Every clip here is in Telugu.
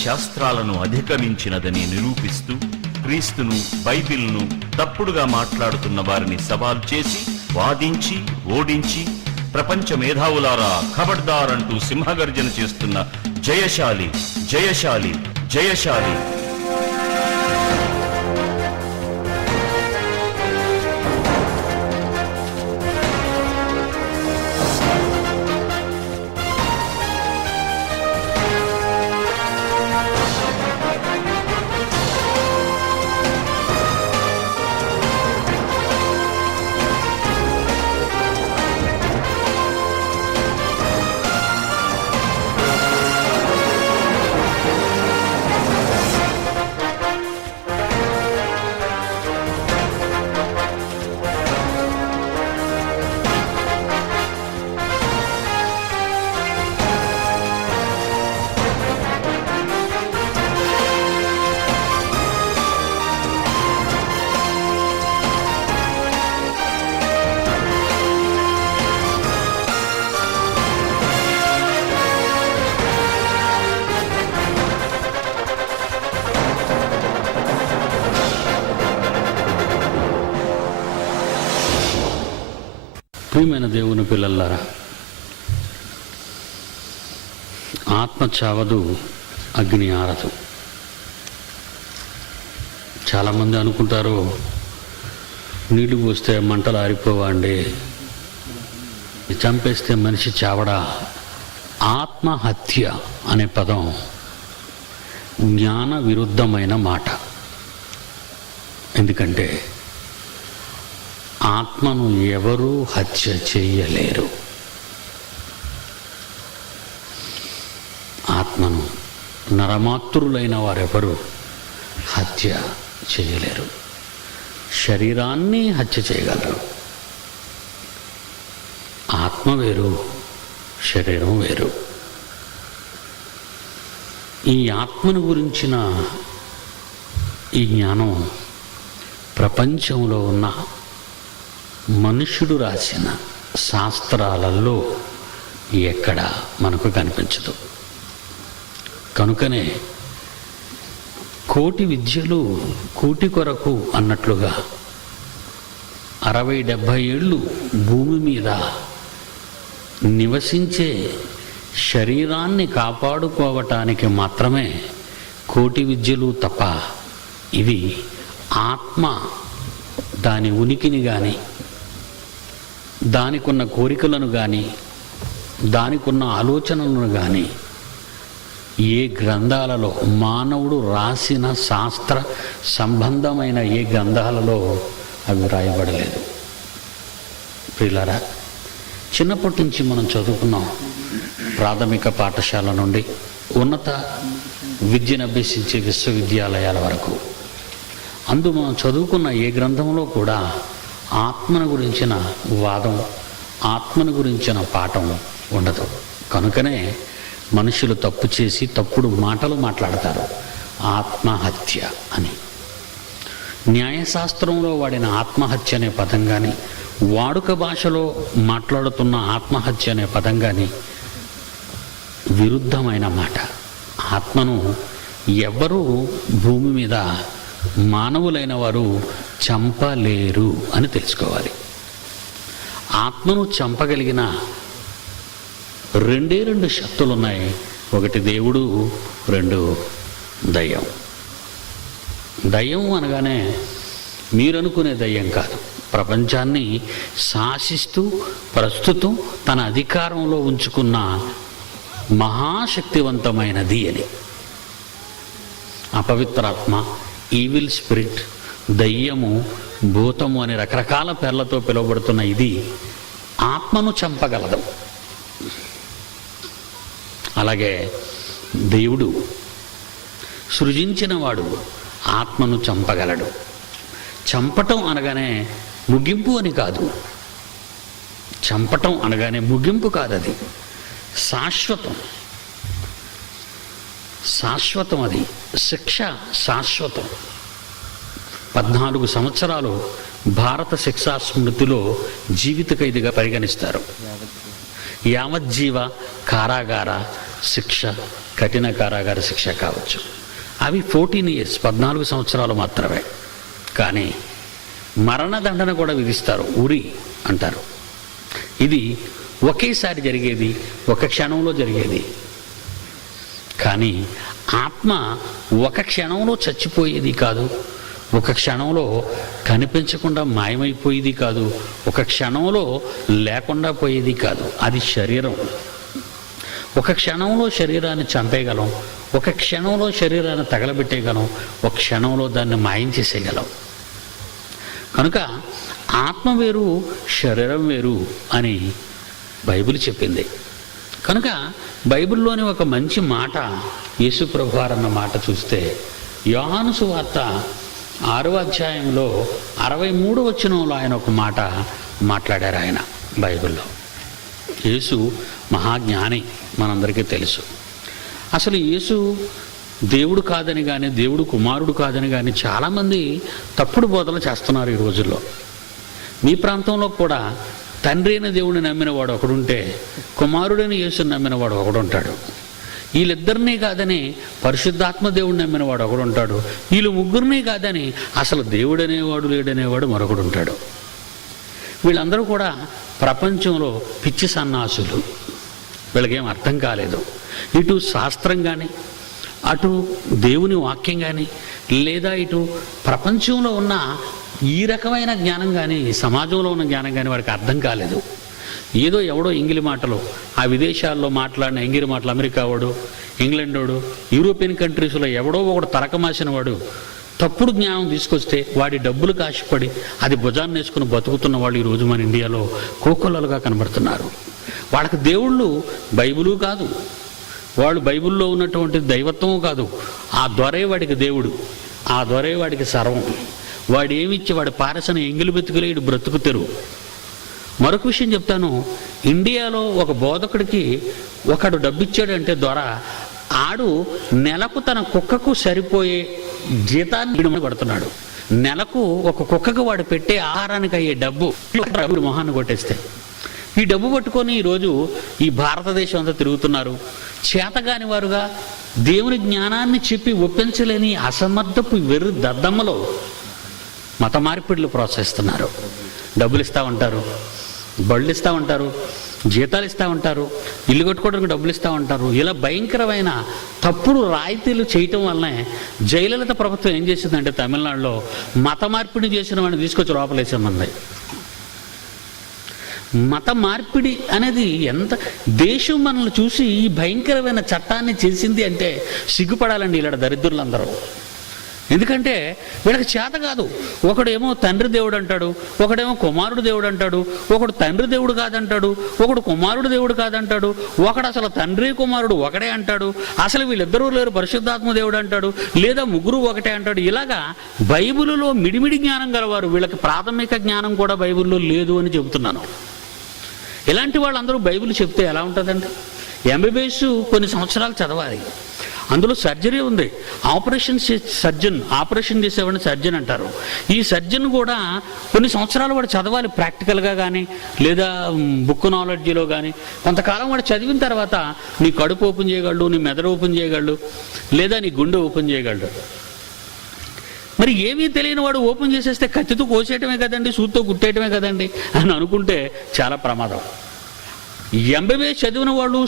శాస్త్రాలను అధిగమించినదని నిరూపిస్తూ క్రీస్తును, బైబిల్ను తప్పుడుగా మాట్లాడుతున్న వారిని సవాల్ చేసి, వాదించి, ఓడించి, ప్రపంచ మేధావులారా ఖబర్దార్ అంటూ సింహగర్జన చేస్తున్న జయశాలి, జయశాలి, జయశాలి. ప్రియమైన దేవుని పిల్లలారా, ఆత్మ చావదు, అగ్ని ఆరదు. చాలామంది అనుకుంటారు, నీళ్లు పోస్తే మంటలు ఆరిపోవండి, చంపేస్తే మనిషి చావడా. ఆత్మహత్య అనే పదం జ్ఞాన విరుద్ధమైన మాట. ఎందుకంటే ఆత్మను ఎవరూ హత్య చేయలేరు. ఆత్మను నరమాతృలైన వారెవరూ హత్య చేయలేరు. శరీరాన్ని హత్య చేయగలరు. ఆత్మ వేరు, శరీరం వేరు. ఈ ఆత్మను గురించిన ఈ జ్ఞానం ప్రపంచంలో ఉన్న మనుష్యుడు రాసిన శాస్త్రాలలో ఎక్కడ మనకు కనిపించదు. కనుకనే కోటి విద్యలు కూటి కొరకు అన్నట్లుగా 60-70 ఏళ్ళు భూమి మీద నివసించే శరీరాన్ని కాపాడుకోవటానికి మాత్రమే కోటి విద్యలు తప్ప, ఇవి ఆత్మ దాని ఉనికిని కానీ, దానికున్న కోరికలను కానీ, దానికున్న ఆలోచనలను కానీ ఏ గ్రంథాలలో, మానవుడు రాసిన శాస్త్ర సంబంధమైన ఏ గ్రంథాలలో అవి రాయబడలేదు. ప్రియులారా, చిన్నప్పటి నుంచి మనం చదువుకున్నాం. ప్రాథమిక పాఠశాల నుండి ఉన్నత విద్యను అభ్యసించే విశ్వవిద్యాలయాల వరకు మనం చదువుకున్న ఏ గ్రంథంలో కూడా ఆత్మను గురించిన వాదం, ఆత్మను గురించిన పాఠం ఉండదు. కనుకనే మనుషులు తప్పు చేసి తప్పుడు మాటలు మాట్లాడతారు, ఆత్మహత్య అని. న్యాయశాస్త్రంలో వాడిన ఆత్మహత్య అనే పదం కానీ, వాడుక భాషలో మాట్లాడుతున్న ఆత్మహత్య అనే పదం కానీ విరుద్ధమైన మాట. ఆత్మను ఎవ్వరూ భూమి మీద మానవులైన వారు చంపలేరు అని తెలుసుకోవాలి. ఆత్మను చంపగలిగిన రెండు శక్తులు ఉన్నాయి. ఒకటి దేవుడు, రెండు దయ్యం. దయ్యం అనగానే మీరనుకునే దయ్యం కాదు. ప్రపంచాన్ని శాసిస్తూ ప్రస్తుతం తన అధికారంలో ఉంచుకున్న మహాశక్తివంతమైనది అని. అపవిత్రాత్మ, ఈవిల్ స్పిరిట్, దయ్యము, భూతము అని రకరకాల పేర్లతో పిలువబడుతున్న ఇది ఆత్మను చంపగలదు. అలాగే దేవుడు సృజించిన వాడు ఆత్మను చంపగలడు. చంపటం అనగానే ముగింపు అని కాదు. చంపటం అనగానే ముగింపు కాదు, అది శాశ్వతం. శాశ్వతం, అది శిక్ష శాశ్వతం. 14 సంవత్సరాలు భారత శిక్షా స్మృతిలో జీవిత ఖైదీగా పరిగణిస్తారు. యావజ్జీవ కారాగార శిక్ష కఠిన కారాగార శిక్ష కావచ్చు. అవి 14 years, 14 సంవత్సరాలు మాత్రమే. కానీ మరణదండన కూడా విధిస్తారు, ఉరి అంటారు. ఇది ఒకేసారి జరిగేది, ఒక క్షణంలో జరిగేది. కానీ ఆత్మ ఒక క్షణంలో చచ్చిపోయేది కాదు, ఒక క్షణంలో కనిపించకుండా మాయమైపోయేది కాదు, ఒక క్షణంలో లేకుండా పోయేది కాదు. అది శరీరం. ఒక క్షణంలో శరీరాన్ని చంపేయగలం, ఒక క్షణంలో శరీరాన్ని తగలబెట్టేయగలం, ఒక క్షణంలో దాన్ని మాయం చేసేయగలం. కనుక ఆత్మ వేరు, శరీరం వేరు అని బైబిల్ చెప్పింది. కనుక బైబిల్లోని ఒక మంచి మాట, యేసు ప్రభువారు అన్న మాట చూస్తే యోహాను సువార్త 6వ అధ్యాయంలో 63వ వచనంలో ఆయన ఒక మాట మాట్లాడారు. ఆయన బైబిల్లో యేసు మహాజ్ఞాని, మనందరికీ తెలుసు. అసలు యేసు దేవుడు కాదని కానీ, దేవుడు కుమారుడు కాదని కానీ చాలామంది తప్పుడు బోధలు చేస్తున్నారు ఈ రోజుల్లో. మీ ప్రాంతంలో కూడా తండ్రి అయిన దేవుడిని నమ్మిన వాడు ఒకడుంటే, కుమారుడైన యేసుని నమ్మిన వాడు ఒకడుంటాడు. వీళ్ళిద్దరినీ కాదని పరిశుద్ధాత్మ దేవుడిని నమ్మిన వాడు ఒకడుంటాడు. వీళ్ళు ముగ్గురినీ కాదని అసలు దేవుడు అనేవాడు లేడనేవాడు మరొకడు ఉంటాడు. వీళ్ళందరూ కూడా ప్రపంచంలో పిచ్చి సన్నాసులు. వీళ్ళకేం అర్థం కాలేదు. ఇటు శాస్త్రం కానీ, అటు దేవుని వాక్యం కానీ, లేదా ఇటు ప్రపంచంలో ఉన్న ఈ రకమైన జ్ఞానం కానీ, సమాజంలో ఉన్న జ్ఞానం కానీ వాడికి అర్థం కాలేదు. ఏదో ఎవడో ఎంగిలి మాటలు, ఆ విదేశాల్లో మాట్లాడిన ఎంగిలి మాటలు, అమెరికా వాడు, ఇంగ్లాండ్ వాడు, యూరోపియన్ కంట్రీస్లో ఎవడో ఒకడు తరకమాసిన వాడు తప్పుడు జ్ఞానం తీసుకొస్తే వాడి డబ్బులు కాశపడి అది భుజాన్ని వేసుకుని బతుకుతున్న వాళ్ళు ఈరోజు మన ఇండియాలో కోకొల్లలుగా కనబడుతున్నారు. వాళ్ళకి దేవుళ్ళు బైబిలు కాదు, వాళ్ళు బైబిల్లో ఉన్నటువంటి దైవత్వము కాదు. ఆ దొరే వాడికి దేవుడు, ఆ దొరే వాడికి సర్వం. వాడు ఏమిచ్చి వాడి పారసన ఎంగిలి బతుకులే ఇటు బ్రతుకు తెరువు. మరొక విషయం చెప్తాను. ఇండియాలో ఒక బోధకుడికి ఒకడు డబ్బిచ్చాడంటే దొర, ఆడు నెలకు తన కుక్కకు సరిపోయే జీతాన్ని పడుతున్నాడు. నెలకు ఒక కుక్కకు వాడు పెట్టే ఆహారానికి అయ్యే డబ్బు మొహాన్ని కొట్టేస్తే, ఈ డబ్బు పట్టుకొని ఈరోజు ఈ భారతదేశం అంతా తిరుగుతున్నారు. చేతగాని వారుగా దేవుని జ్ఞానాన్ని చెప్పి ఒప్పించలేని అసమర్థపు వెర్రి దద్దమ్మలో మత మార్పిడులు ప్రోత్సహిస్తున్నారు. డబ్బులు ఇస్తూ ఉంటారు, బళ్ళు ఇస్తూ ఉంటారు, జీతాలు ఇస్తూ ఉంటారు, ఇల్లు కట్టుకోవడానికి డబ్బులు ఇస్తూ ఉంటారు. ఇలా భయంకరమైన తప్పుడు రాయితీలు చేయటం వల్లనే జయలలిత ప్రభుత్వం ఏం చేసిందంటే తమిళనాడులో మత మార్పిడి చేసిన వాడిని తీసుకొచ్చి లోపలేసామంది. మత మార్పిడి అనేది ఎంత, దేశం మనల్ని చూసి ఈ భయంకరమైన చట్టాన్ని చేసింది అంటే సిగ్గుపడాలండి ఇలా దరిద్రులందరూ. ఎందుకంటే వీళ్ళకి చేత కాదు. ఒకడేమో తండ్రి దేవుడు అంటాడు, ఒకడేమో కుమారుడు దేవుడు అంటాడు, ఒకడు తండ్రి దేవుడు కాదంటాడు, ఒకడు కుమారుడు దేవుడు కాదంటాడు, ఒకడు అసలు తండ్రి కుమారుడు ఒకడే అంటాడు, అసలు వీళ్ళిద్దరూ లేరు పరిశుద్ధాత్మ దేవుడు అంటాడు, లేదా ముగ్గురు ఒకటే అంటాడు. ఇలాగా బైబిలులో మిడిమిడి జ్ఞానం గలవారు, వీళ్ళకి ప్రాథమిక జ్ఞానం కూడా బైబిల్లో లేదు అని చెబుతున్నాను. ఇలాంటి వాళ్ళందరూ బైబిల్ చెప్తే ఎలా ఉంటుందండి? ఎంబీబీఎస్ కొన్ని సంవత్సరాలు చదవాలి, అందులో సర్జరీ ఉంది, ఆపరేషన్ చేసేవాడిని సర్జన్ అంటారు. ఈ సర్జన్ కూడా కొన్ని సంవత్సరాలు వాడు చదవాలి, ప్రాక్టికల్గా కానీ లేదా బుక్ నాలెడ్జీలో కానీ. కొంతకాలం వాడు చదివిన తర్వాత నీ కడుపు ఓపెన్ చేయగలడు, నీ మెదడు ఓపెన్ చేయగలడు, లేదా నీ గుండె ఓపెన్ చేయగలడు. మరి ఏమీ తెలియని వాడు ఓపెన్ చేసేస్తే కత్తితో కోసేయటమే కదండి, సూత్తో కుట్టేయటమే కదండి అని అనుకుంటే చాలా ప్రమాదం. ఎంబీబీఎస్ చదివిన వాళ్ళు,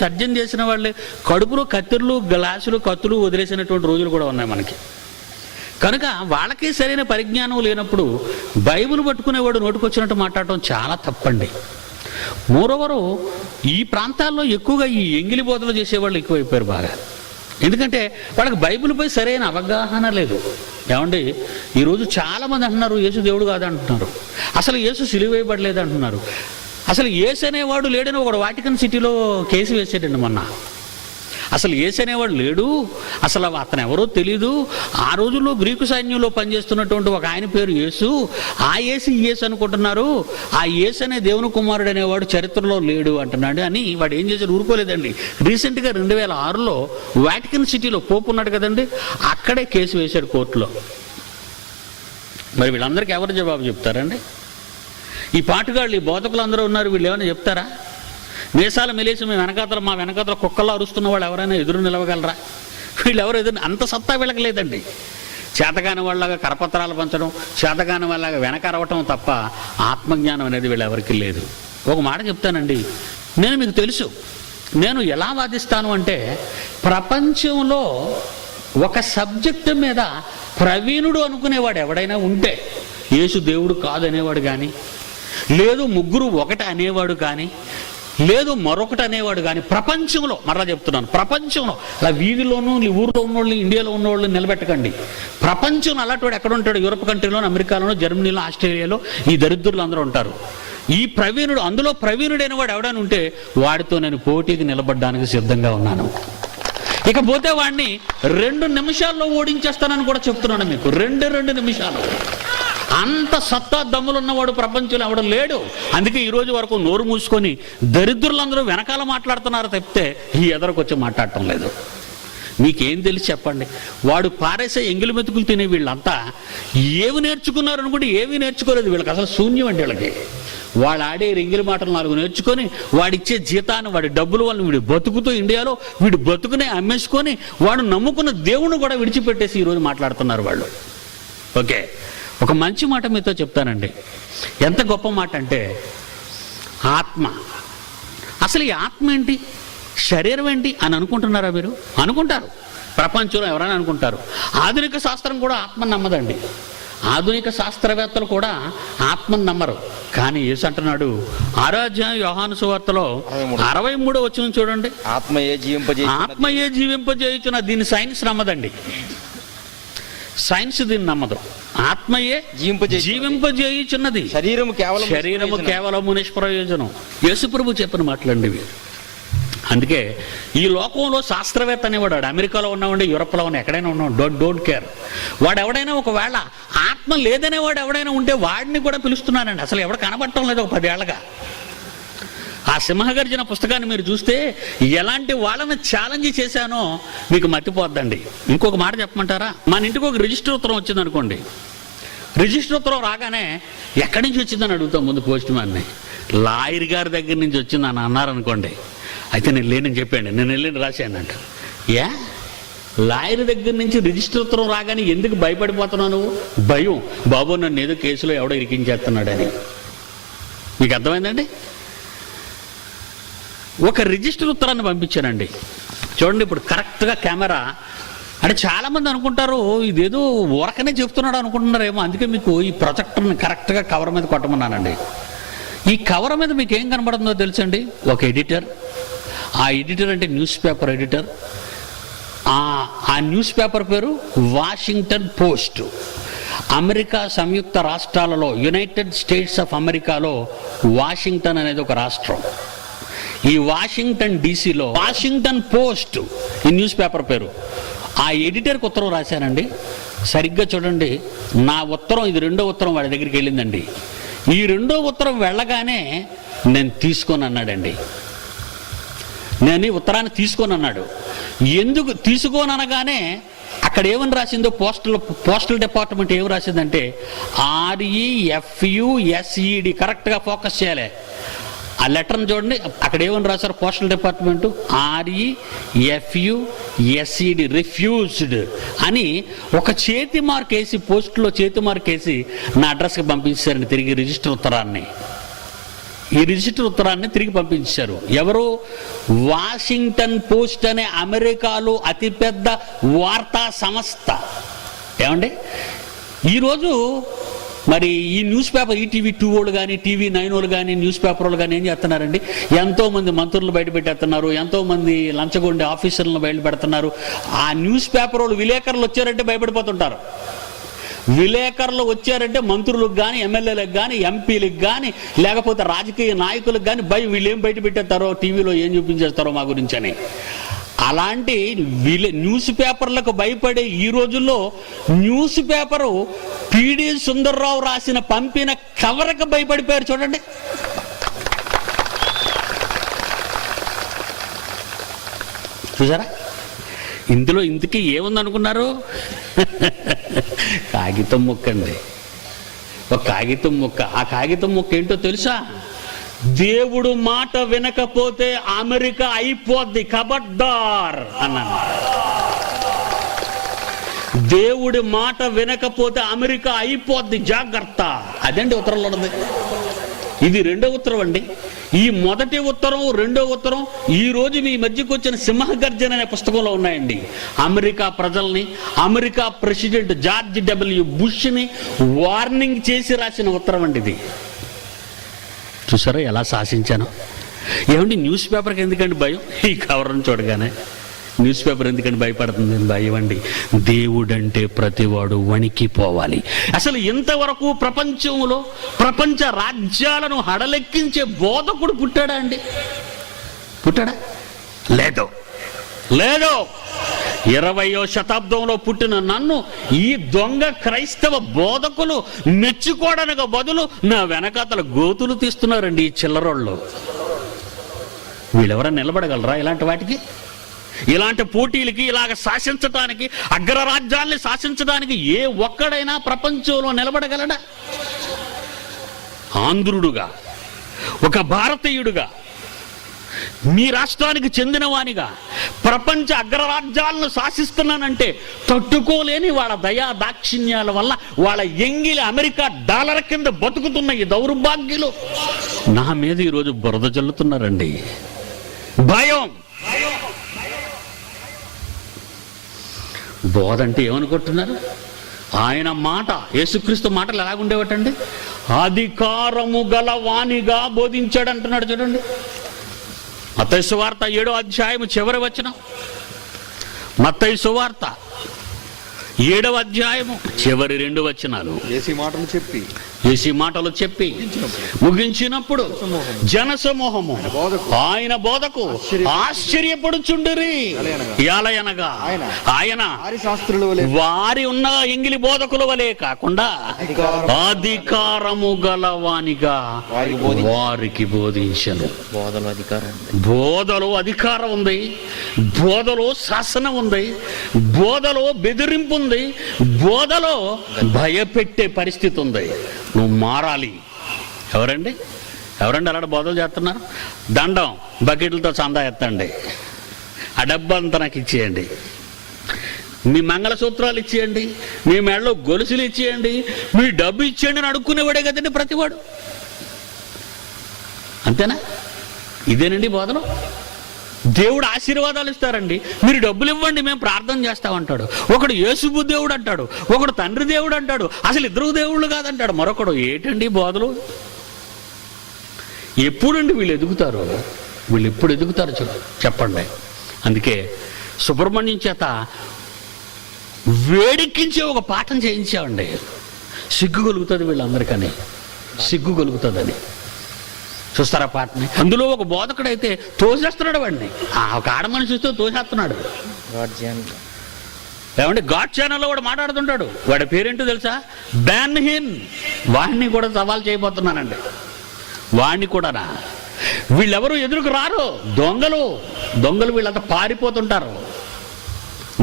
సర్జన్ చేసిన వాళ్ళే కడుపులో కత్తిర్లు, గ్లాసులు, కత్తులు వదిలేసినటువంటి రోజులు కూడా ఉన్నాయి మనకి. కనుక వాళ్ళకి సరైన పరిజ్ఞానం లేనప్పుడు బైబిల్ పట్టుకునేవాడు నోటుకొచ్చినట్టు మాట్లాడటం చాలా తప్పండి. మోరోవరు ఈ ప్రాంతాల్లో ఎక్కువగా ఈ ఎంగిలి బోధలు చేసేవాళ్ళు ఎక్కువైపోయారు బాగా. ఎందుకంటే వాళ్ళకి బైబిల్పై సరైన అవగాహన లేదు. ఏమండి, ఈరోజు చాలామంది అంటున్నారు యేసు దేవుడు కాదంటున్నారు, అసలు యేసు సిలువ వేయబడలేదు అంటున్నారు. అసలు యేసు అనేవాడు లేడని ఒకడు వాటికన్ సిటీలో కేసు వేసాడండి మొన్న. అసలు యేసు అనేవాడు లేడు, అసలు అతను ఎవరో తెలీదు. ఆ రోజుల్లో గ్రీకు సైన్యంలో పనిచేస్తున్నటువంటి ఒక ఆయన పేరు యేసు, ఆ యేసు ఈ యేసు అనుకుంటున్నారు, ఆ యేసు అనే దేవుని కుమారుడు అనేవాడు చరిత్రలో లేడు అంటున్నాడు అని వాడు ఏం చేశాడు, ఊరుకోలేదండి. రీసెంట్గా 2006లో వాటికన్ సిటీలో పోపు ఉన్నాడు కదండి, అక్కడే కేసు వేశాడు కోర్టులో. మరి వీళ్ళందరికీ ఎవరు జవాబు చెప్తారండి? ఈ పాటుగాళ్ళు, ఈ బోధకులు అందరూ ఉన్నారు, వీళ్ళు ఏమైనా చెప్తారా? మీసాలు మెలేసి మా వెనకాతల కుక్కల్లో అరుస్తున్న వాళ్ళు ఎవరైనా ఎదురు నిలవగలరా? వీళ్ళు ఎవరు ఎదురు, అంత సత్తా వీళ్ళకి లేదండి. చేతగాని వాళ్ళగా కరపత్రాలు పంచడం, చేతగాని వాళ్ళగా వెనకరవటం తప్ప ఆత్మజ్ఞానం అనేది వీళ్ళు ఎవరికి లేదు. ఒక మాట చెప్తానండి, నేను మీకు తెలుసు, నేను ఎలా వాదిస్తాను అంటే, ప్రపంచంలో ఒక సబ్జెక్టు మీద ప్రవీణుడు అనుకునేవాడు ఎవడైనా ఉంటే, యేసు దేవుడు కాదనేవాడు కానీ, లేదు ముగ్గురు ఒకటి అనేవాడు కానీ, లేదు మరొకటి అనేవాడు కానీ, ప్రపంచంలో, మరలా చెప్తున్నాను, ప్రపంచంలో అలా వీధిలోనూ ఊరిలో ఉన్నోళ్ళు, ఇండియాలో ఉన్నోళ్ళు నిలబెట్టకండి. ప్రపంచంలో అలాంటి ఎక్కడ ఉంటాడు? యూరప్ కంట్రీలోనూ, అమెరికాలోనూ, జర్మనీలో, ఆస్ట్రేలియాలో ఈ దరిద్రులు అందరూ ఉంటారు. ఈ ప్రవీణుడు, అందులో ప్రవీణుడైన వాడు ఎవడైనా ఉంటే వాడితో నేను పోటీకి నిలబడడానికి సిద్ధంగా ఉన్నాను. ఇకపోతే వాడిని 2 నిమిషాల్లో ఓడించేస్తానని కూడా చెప్తున్నాను మీకు. 2 నిమిషాలు. అంత సత్తా దమ్ములున్నవాడు ప్రపంచంలో ఎవడు లేడు. అందుకే ఈ రోజు వరకు నోరు మూసుకొని దరిద్రులందరూ వెనకాల మాట్లాడుతున్నారు తప్పితే ఈ ఎదరకొచ్చి మాట్లాడటం లేదు. మీకేం తెలిసి చెప్పండి? వాడు పారేసే ఎంగిలి మెతుకులు తినే వీళ్ళంతా ఏవి నేర్చుకున్నారు అనుకుంటే ఏమీ నేర్చుకోలేదు. వీళ్ళకి అసలు శూన్యం అండి. వీళ్ళకి వాడు ఆడే ఎంగిలి మాటలు 4 నేర్చుకొని వాడిచ్చే జీతాన్ని, వాడి డబ్బులు వాళ్ళని వీడు బతుకుతూ ఇండియాలో వీడు బతుకునే అమ్మేసుకొని వాడు నమ్ముకున్న దేవుని కూడా విడిచిపెట్టేసి ఈరోజు మాట్లాడుతున్నారు వాళ్ళు. ఓకే, ఒక మంచి మాట మీతో చెప్తానండి. ఎంత గొప్ప మాట అంటే, ఆత్మ. అసలు ఈ ఆత్మ ఏంటి, శరీరం ఏంటి అని అనుకుంటున్నారా మీరు? అనుకుంటారు. ప్రపంచంలో ఎవరైనా అనుకుంటారు. ఆధునిక శాస్త్రం కూడా ఆత్మను నమ్మదండి. ఆధునిక శాస్త్రవేత్తలు కూడా ఆత్మను నమ్మరు. కానీ యేసు అంటున్నాడు, 6వ అధ్యాయం యోహాను సువార్తలో 63వ వచనం చూడండి. ఆత్మయే జీవింపజేయుచున్న. దీన్ని సైన్స్ నమ్మదండి. సైన్స్ దీన్ని నమ్మదు. ఆత్మయే జీవింపజేయుచున్నది, శరీరము కేవలము నిష్ప్రయోజనం. యేసుప్రభు చెప్పిన మాటలండి ఇవి. అందుకే ఈ లోకంలో శాస్త్రవేత్త అనేవాడు, అమెరికాలో ఉన్నామండి, యూరప్లో ఉన్న, ఎక్కడైనా ఉన్నాం, డోంట్ కేర్. వాడు ఎవడైనా ఒకవేళ ఆత్మ లేదనేవాడు ఎవడైనా ఉంటే వాడిని కూడా పిలుస్తున్నానండి. అసలు ఎవడు కనబడటం లేదు ఒక 10 ఏళ్ళగా. ఆ సింహగర్జన పుస్తకాన్ని మీరు చూస్తే ఎలాంటి వాళ్ళని ఛాలెంజ్ చేశానో మీకు మర్చిపోద్దండి. ఇంకొక మాట చెప్పమంటారా? మన ఇంటికి ఒక రిజిస్టర్ ఉత్తరం వచ్చింది అనుకోండి. రిజిస్టర్ ఉత్తరం రాగానే ఎక్కడి నుంచి వచ్చిందని అడుగుతాం ముందు పోస్ట్ మ్యాన్ని. లాయర్ గారి దగ్గర నుంచి వచ్చింది అని అన్నారనుకోండి, అయితే నేను లేనని చెప్పండి, నేను వెళ్ళి రాశానంట. లాయర్ దగ్గర నుంచి రిజిస్టర్ ఉత్తరం రాగానే ఎందుకు భయపడిపోతున్నావు నువ్వు? భయం, బాబు నన్ను ఏదో కేసులో ఎవడో ఇరికించేస్తున్నాడని. మీకు అర్థమైందండి? ఒక రిజిస్టర్ ఉత్తరాన్ని పంపించానండి. చూడండి, ఇప్పుడు కరెక్ట్గా కెమెరా అంటే చాలామంది అనుకుంటారు ఇదేదో ఊరకనే చెప్తున్నాడు అనుకుంటున్నారేమో. అందుకే మీకు ఈ ప్రొజెక్టర్ని కరెక్ట్గా కవర్ మీద కొట్టమన్నానండి. ఈ కవర్ మీద మీకు ఏం కనబడుతుందో తెలుసండి? ఒక ఎడిటర్. ఆ ఎడిటర్ అంటే న్యూస్ పేపర్ ఎడిటర్. ఆ న్యూస్ పేపర్ పేరు వాషింగ్టన్ పోస్ట్. అమెరికా సంయుక్త రాష్ట్రాలలో, యునైటెడ్ స్టేట్స్ ఆఫ్ అమెరికాలో వాషింగ్టన్ అనేది ఒక రాష్ట్రం. ఈ వాషింగ్టన్ డీసీలో వాషింగ్టన్ పోస్ట్ ఈ న్యూస్ పేపర్ పేరు. ఆ ఎడిటర్కి ఉత్తరం రాశానండి. సరిగ్గా చూడండి, నా ఉత్తరం, ఇది 2వ ఉత్తరం వాడి దగ్గరికి వెళ్ళిందండి. ఈ 2వ ఉత్తరం వెళ్ళగానే నేను తీసుకొని అన్నాడండి. నేను ఈ ఉత్తరాన్ని తీసుకొని అన్నాడు. ఎందుకు తీసుకోని అనగానే అక్కడ ఏమని రాసిందో పోస్టల్ డిపార్ట్మెంట్ ఏమి రాసిందంటే REFUSED. కరెక్ట్గా ఫోకస్ చేయాలి. ఆ లెటర్ని చూడండి, అక్కడ ఏమని రాశారు పోస్టల్ డిపార్ట్మెంటు? REFUSED, రిఫ్యూజ్డ్ అని ఒక చేతి మార్క్ వేసి, పోస్టులో చేతి మార్క్ వేసి నా అడ్రస్కి పంపించారండి తిరిగి రిజిస్టర్ ఉత్తరాన్ని. ఈ రిజిస్టర్ ఉత్తరాన్ని తిరిగి పంపించారు. ఎవరు? వాషింగ్టన్ పోస్ట్ అనే అమెరికాలో అతిపెద్ద వార్తా సంస్థ. ఏమండి, ఈరోజు మరి ఈ న్యూస్ పేపర్ ETV2 వాళ్ళు కానీ, TV9 వాళ్ళు కానీ, న్యూస్ పేపర్ వాళ్ళు కానీ ఏం చేస్తున్నారండి? ఎంతోమంది మంత్రులు బయట పెట్టేస్తున్నారు, ఎంతోమంది లంచగొండి ఆఫీసర్లను బయట పెడుతున్నారు. ఆ న్యూస్ పేపర్ వాళ్ళు విలేకరులు వచ్చారంటే భయపడిపోతుంటారు. విలేకరులు వచ్చారంటే మంత్రులకు కానీ, ఎమ్మెల్యేలకు కానీ, ఎంపీలకు కానీ, లేకపోతే రాజకీయ నాయకులకు కానీ భయం. వీళ్ళు ఏం బయట పెట్టేస్తారో, టీవీలో ఏం చూపించేస్తారో మా గురించి అని. అలాంటి న్యూస్ పేపర్లకు భయపడే ఈ రోజుల్లో న్యూస్ పేపరు PD సుందర్రావు రాసిన పంపిన కవర్కి భయపడిపోయారు. చూడండి, చూసారా? ఇందులో ఇంతకీ ఏముందనుకున్నారు? కాగితం ముక్క అండి, ఒక కాగితం ముక్క. ఆ కాగితం ముక్క ఏంటో తెలుసా? దేవుడు మాట వినకపోతే అమెరికా అయిపోద్ది, ఖబర్దార్ అన్నాను. దేవుడి మాట వినకపోతే అమెరికా అయిపోద్ది, జాగ్రత్త. అదండి ఉత్తరంలో ఉన్నది. ఇది రెండో ఉత్తరం అండి. ఈ మొదటి ఉత్తరం, రెండో ఉత్తరం ఈ రోజు మీ మధ్యకు వచ్చిన సింహగర్జన అనే పుస్తకంలో ఉన్నాయండి. అమెరికా ప్రజల్ని, అమెరికా ప్రెసిడెంట్ జార్జ్ డబ్ల్యూ బుష్ని వార్నింగ్ చేసి రాసిన ఉత్తరం అండి ఇది. చూసారా ఎలా శాసించాను? ఏమండి న్యూస్ పేపర్కి ఎందుకండి భయం? ఈ కవర్ను చూడగానే న్యూస్ పేపర్ ఎందుకంటే భయపడుతుంది? భయం అండి. దేవుడంటే ప్రతివాడు వణికిపోవాలి. అసలు ఇంతవరకు ప్రపంచంలో ప్రపంచ రాజ్యాలను హడలెక్కించే బోధకుడు పుట్టాడా అండి? పుట్టాడా? లేదు, లేదు. 20వ శతాబ్దంలో పుట్టిన నన్ను ఈ దొంగ క్రైస్తవ బోధకులు మెచ్చుకోవడానికి బదులు నా వెనకాతల గోతులు తీస్తున్నారండి ఈ చిల్లరోళ్ళు. వీళ్ళెవరైనా నిలబడగలరా ఇలాంటి వాటికి? ఇలాంటి పోటీలకి, ఇలాగ శాసించడానికి, అగ్రరాజ్యాల్ని శాసించడానికి ఏ ఒక్కడైనా ప్రపంచంలో నిలబడగలడా? ఆంధ్రుడుగా, ఒక భారతీయుడుగా, మీ రాష్ట్రానికి చెందిన వానిగా ప్రపంచ అగ్రరాజ్యాలను శాసిస్తున్నానంటే తట్టుకోలేని వాళ్ళ దయా దాక్షిణ్యాల వల్ల వాళ్ళ ఎంగిలి అమెరికా డాలర్ కింద బతుకుతున్న ఈ దౌర్భాగ్యులు నా మీద ఈరోజు బురద జల్లుతున్నారండి. భయం. బోధ అంటే ఏమనుకుంటున్నారు? ఆయన మాట, యేసుక్రీస్తు మాటలు ఎలాగుండేవటండి? అధికారము గల వాణిగా బోధించాడు అంటున్నాడు చూడండి. మత్తయి సువార్త 7వ అధ్యాయము చివరి వచనం. మత్తయి సువార్త 7వ అధ్యాయము చివరి 2 వచనాలు. యేసు మాటలు చెప్పి ముగించినప్పుడు జనసమూహము ఆయన బోధకు ఆశ్చర్యపడుచుండిరి. ఎలయనగా ఆయన వారి ఉన్న ఎంగిలి బోధకుల వలె కాకుండా అధికారము గలవానిగా వారికి బోధించను. బోధలో అధికారం ఉంది, బోధలో శాసనం ఉంది, బోధలో బెదిరింపు ఉంది, బోధలో భయపెట్టే పరిస్థితి ఉంది. నువ్వు మారాలి. ఎవరండి అలాంటి బోధలు చేస్తున్నారు? దండం బకెట్లతో చందా ఎత్తండి, ఆ డబ్బు అంతా నాకు ఇచ్చేయండి, మీ మంగళసూత్రాలు ఇచ్చేయండి, మీ మెడలో గొలుసులు ఇచ్చేయండి, మీ డబ్బు ఇచ్చేయండి అని అడుక్కునేవాడే కదండి ప్రతివాడు. అంతేనా? ఇదేనండి బోధలు. దేవుడు ఆశీర్వాదాలు ఇస్తారండి, మీరు డబ్బులు ఇవ్వండి మేము ప్రార్థన చేస్తామంటాడు. ఒకడు యేసుబు దేవుడు అంటాడు, ఒకడు తండ్రి దేవుడు అంటాడు, అసలు ఇద్దరు దేవుళ్ళు కాదంటాడు మరొకడు. ఏంటండి బోధలు? ఎప్పుడండి వీళ్ళు ఎదుగుతారు? వీళ్ళు ఎప్పుడు ఎదుగుతారు చెప్పండి. అందుకే సుబ్రహ్మణ్యం చేత వేడెక్కించే ఒక పాఠం చేయించామండి. సిగ్గు కలుగుతుంది వీళ్ళందరికని, సిగ్గు కలుగుతుందని. చూస్తారా పాటని? అందులో ఒక బోధకుడైతే తోసేస్తున్నాడు వాడిని, ఒక ఆడ మనిషి చూస్తూ తోసేస్తున్నాడు. ఏమంటే గాడ్ ఛానల్లో వాడు మాట్లాడుతుంటాడు. వాడి పేరేంటో తెలుసా? బ్యాన్ హిన్. వాడిని కూడా సవాల్ చేయబోతున్నానండి. వాడిని కూడానా? వీళ్ళెవరు ఎదురుకు రారు, దొంగలు వీళ్ళంతా పారిపోతుంటారు,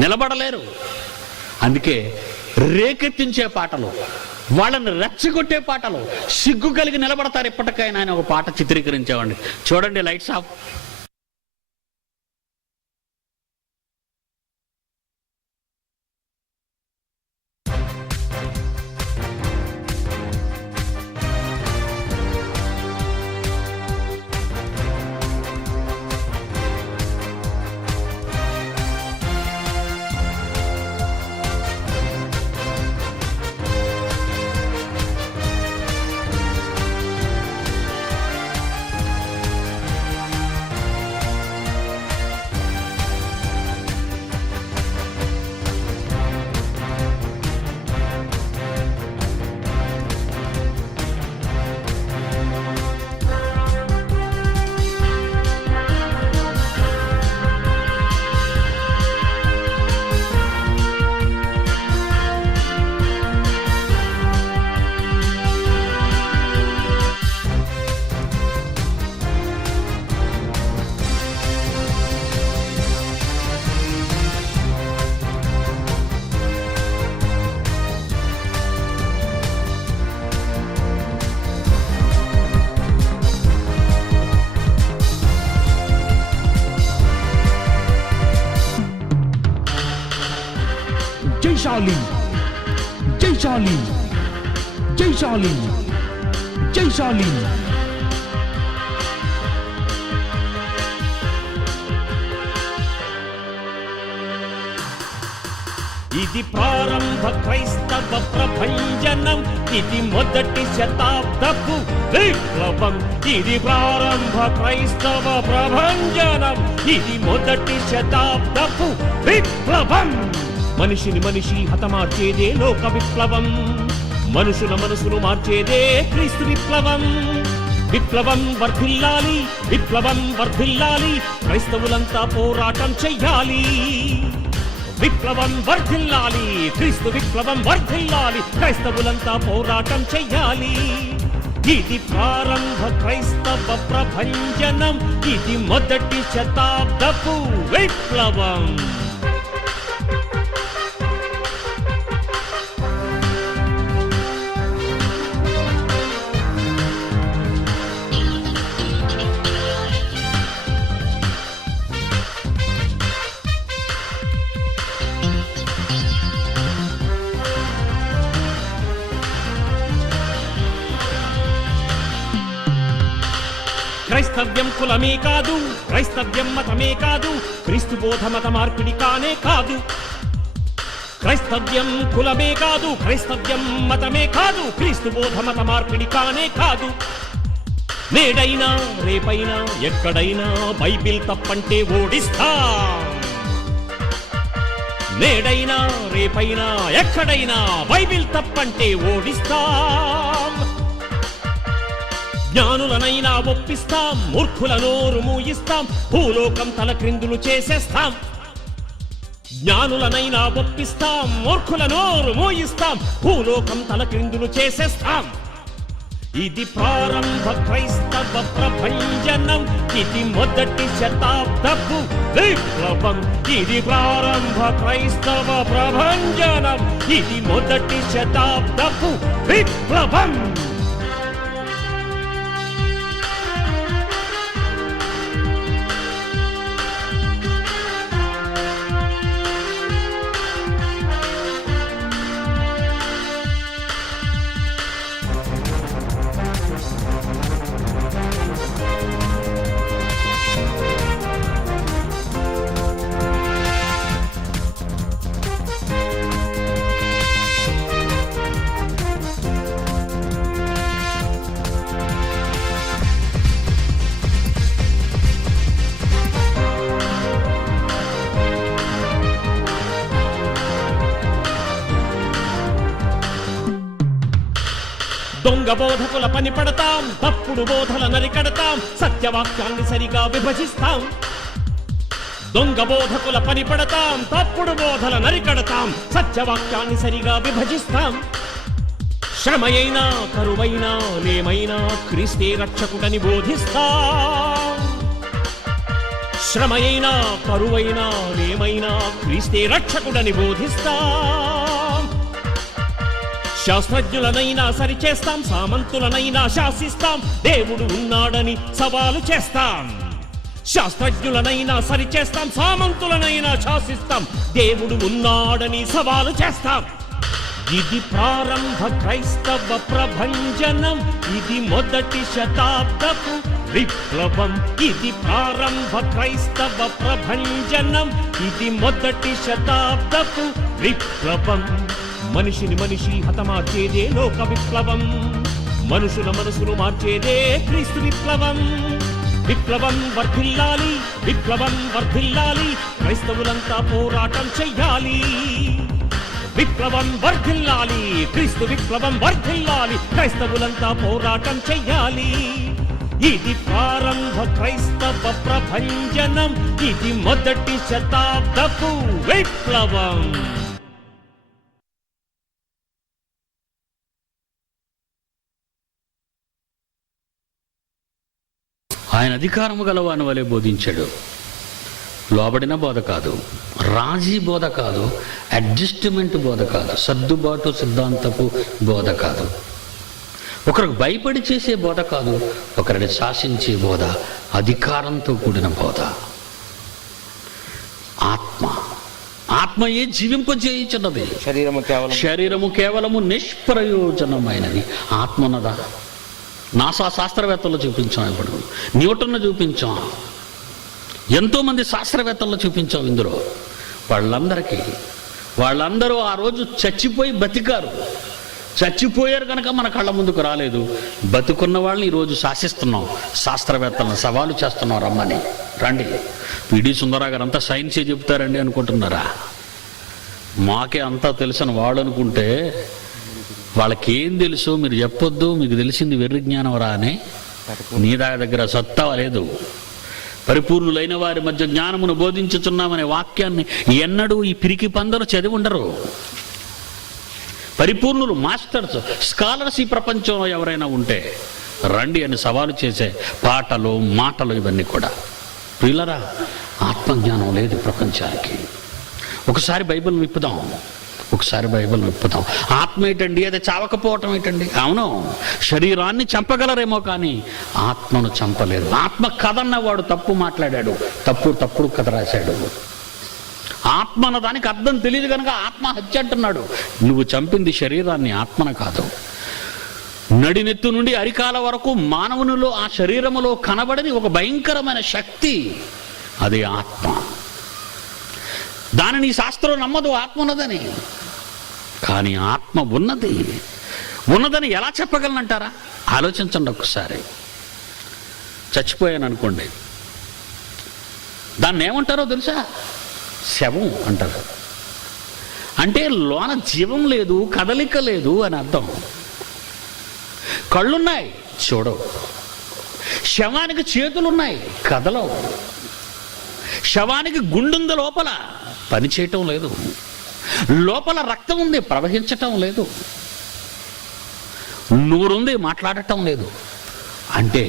నిలబడలేరు. అందుకే రేకెత్తించే పాటలు, వాళ్ళని రెచ్చగొట్టే పాటలు, సిగ్గు కలిగి నిలబడతారు. ఇప్పటికైనా ఆయన ఒక పాట చిత్రీకరించామండి. చూడండి, లైట్స్ ఆఫ్. జైశాలి జైశాలి జైశాలి జైశాలి. ఇది ప్రారంభ క్రైస్తవ ప్రభంజనం, ఇది మొదటి శతాబ్దపు విప్లవం. ఇది ప్రారంభ క్రైస్తవ ప్రభంజనం, ఇది మొదటి శతాబ్దపు విప్లవం. మనిషిని మనిషి హతమార్చేదే లోక విప్లవం, మనుషుల మనసును మార్చేదే క్రీస్తు విప్లవం. విప్లవం వర్ధిల్లాలి, విప్లవం వర్ధిల్లాలి, క్రైస్తవులంతా పోరాటం చెయ్యాలి. విప్లవం వర్ధిల్లాలి, క్రీస్తు విప్లవం వర్ధిల్లాలి, క్రైస్తవులంతా పోరాటం చెయ్యాలి. ఇది ప్రారంభ క్రైస్తవ ప్రభంజనం, ఇది మొదటి శతాబ్దపు విప్లవం. క్రైస్తవ్యం కులమే కాదు, క్రైస్తవ్యం మతమే కాదు, క్రీస్తు బోధ మత మార్పిడి కానే కాదు. క్రైస్తవ్యం కులమే కాదు, క్రైస్తవ్యం మతమే కాదు, క్రీస్తు బోధ మత మార్పిడి కానే కాదు. నేడైనా రేపైనా ఎక్కడైనా బైబిల్ తప్పంటే ఓడిస్తాం. నేడైనా రేపైనా ఎక్కడైనా బైబిల్ తప్పంటే ఓడిస్తాం. జ్ఞానులనైనా ఒప్పిస్తాం, మూర్ఖుల నోరు మూయిస్తాం, భూలోకం తల క్రిందులు చేసేస్తాం. జ్ఞానులనైనా ఒప్పిస్తాం, మూర్ఖుల నోరు మూయిస్తాం, భూలోకం తల క్రిందులు చేసేస్తాం. ఇది ప్రారంభ క్రైస్తవ ప్రభంజనం, ఇది మొదటి శతాబ్దపు విప్లవం. ఇది ప్రారంభ క్రైస్తవ ప్రభంజనం, ఇది మొదటి శతాబ్దపు విప్లవం. దొంగ బోధకుల పని పడతాం, తప్పుడు బోధల నరికడతాం, సత్యవాక్యాన్ని సరిగా విభజిస్తాం. దొంగ బోధకుల పని పడతాం, తప్పుడు బోధల నరికడతాం, సత్యవాక్యాన్ని సరిగా విభజిస్తాం. శ్రమయైనా కరువైనా లేమైనా క్రీస్తే రక్షకుడని బోధిస్తాం. శ్రమయైనా కరువైనా లేమైనా క్రీస్తే రక్షకుడని బోధిస్తాం. శాస్త్రజ్ఞులనైనా సరిచేస్తాం, సామంతులనైనా శాసిస్తాం, దేవుడు ఉన్నాడని సవాలు చేస్తాం. శాస్త్రజ్ఞులనైనా సరిచేస్తాం, సామంతులనైనా శాసిస్తాం, దేవుడు ఉన్నాడని సవాలు చేస్తాం. ఇది ప్రారంభ క్రైస్తవ ప్రభంజనం, ఇది మొదటి శతాబ్దపు విప్లవం. ఇది ప్రారంభ క్రైస్తవ ప్రభంజనం, ఇది మొదటి శతాబ్దపు విప్లవం. మనిషిని మనిషి హతమార్చేదే లోక విప్లవం, మనుషుల మనసును మార్చేదే క్రీస్తు విప్లవం. విప్లవం వర్ధిల్లాలి, విప్లవం వర్ధిల్లాలి, క్రైస్తవులంతా పోరాటం చెయ్యాలి. విప్లవం వర్ధిల్లాలి, క్రీస్తు విప్లవం వర్ధిల్లాలి, క్రైస్తవులంతా పోరాటం చెయ్యాలి. ఇది ప్రారంభ క్రైస్తవ ప్రభంజనం, ఇది మొదటి శతాబ్దపు విప్లవం. ఆయన అధికారము గలవాని వలె బోధించాడు. లోబడిన బోధ కాదు, రాజీ బోధ కాదు, అడ్జస్ట్మెంట్ బోధ కాదు, సర్దుబాటు సిద్ధాంతపు బోధ కాదు, ఒకరికి భయపడి చేసే బోధ కాదు, ఒకరిని శాసించే బోధ, అధికారంతో కూడిన బోధ. ఆత్మయే జీవింపజేయుచున్నది. శరీరము కేవలము నిష్ప్రయోజనమైనది. ఆత్మ ఉన్నదా? నాసా శాస్త్రవేత్తలు చూపించాం, ఇప్పుడు న్యూటన్ను చూపించాం, ఎంతోమంది శాస్త్రవేత్తలు చూపించాం. ఇందులో వాళ్ళందరూ ఆ రోజు చచ్చిపోయి బతికారు. చచ్చిపోయారు కనుక మన కళ్ళ ముందుకు రాలేదు. బతుకున్న వాళ్ళని ఈరోజు శాసిస్తున్నాం, శాస్త్రవేత్తలను సవాలు చేస్తున్నాం, రమ్మని రండి. పిడి సుందరరావు గారు అంతా సైన్సే చెప్తారండి అనుకుంటున్నారా? మాకే అంతా తెలుసని వాళ్ళు అనుకుంటే వాళ్ళకేం తెలుసు మీరు చెప్పొద్దు. మీకు తెలిసింది వెర్రి జ్ఞానం రా అని. నీ దగ్గర సత్తా లేదు. పరిపూర్ణులైన వారి మధ్య జ్ఞానమును బోధించుచున్నామనే వాక్యాన్ని ఎన్నడూ ఈ పిరికి పందరు చదివి ఉండరు. పరిపూర్ణులు, మాస్టర్స్, స్కాలర్స్ ఈ ప్రపంచంలో ఎవరైనా ఉంటే రండి అని సవాలు చేసే పాటలు, మాటలు ఇవన్నీ కూడా. ప్రియులరా, ఆత్మజ్ఞానం లేదు ప్రపంచానికి. ఒకసారి బైబిల్ విప్పుదాం. ఆత్మ ఏంటండి? అది చావకపోవటం ఏంటండి? అవును, శరీరాన్ని చంపగలరేమో కానీ ఆత్మను చంపలేరు. ఆత్మ కథన్నవాడు తప్పు మాట్లాడాడు, తప్పుడు కథ రాశాడు. ఆత్మ అన్న దానికి అర్థం తెలియదు కనుక ఆత్మహత్య అంటున్నాడు. నువ్వు చంపింది శరీరాన్ని, ఆత్మను కాదు. నడినెత్తు నుండి అరికాల వరకు మానవునిలో, ఆ శరీరములో కనబడని ఒక భయంకరమైన శక్తి, అది ఆత్మ. దానిని శాస్త్రం నమ్మదు ఆత్మ ఉన్నదని. కానీ ఆత్మ ఉన్నదని ఎలా చెప్పగలనంటారా? ఆలోచించండి ఒకసారి. చచ్చిపోయాను అనుకోండి, దాన్ని ఏమంటారో తెలుసా? శవం అంటారు. అంటే లోన జీవం లేదు, కదలిక లేదు అని అర్థం. కళ్ళున్నాయి, చూడవు. శవానికి చేతులున్నాయి, కదలవు. శవానికి గుండుంది, లోపల పని చేయటం లేదు. లోపల రక్తం ఉంది, ప్రవహించటం లేదు. నోరుంది, మాట్లాడటం లేదు. అంటే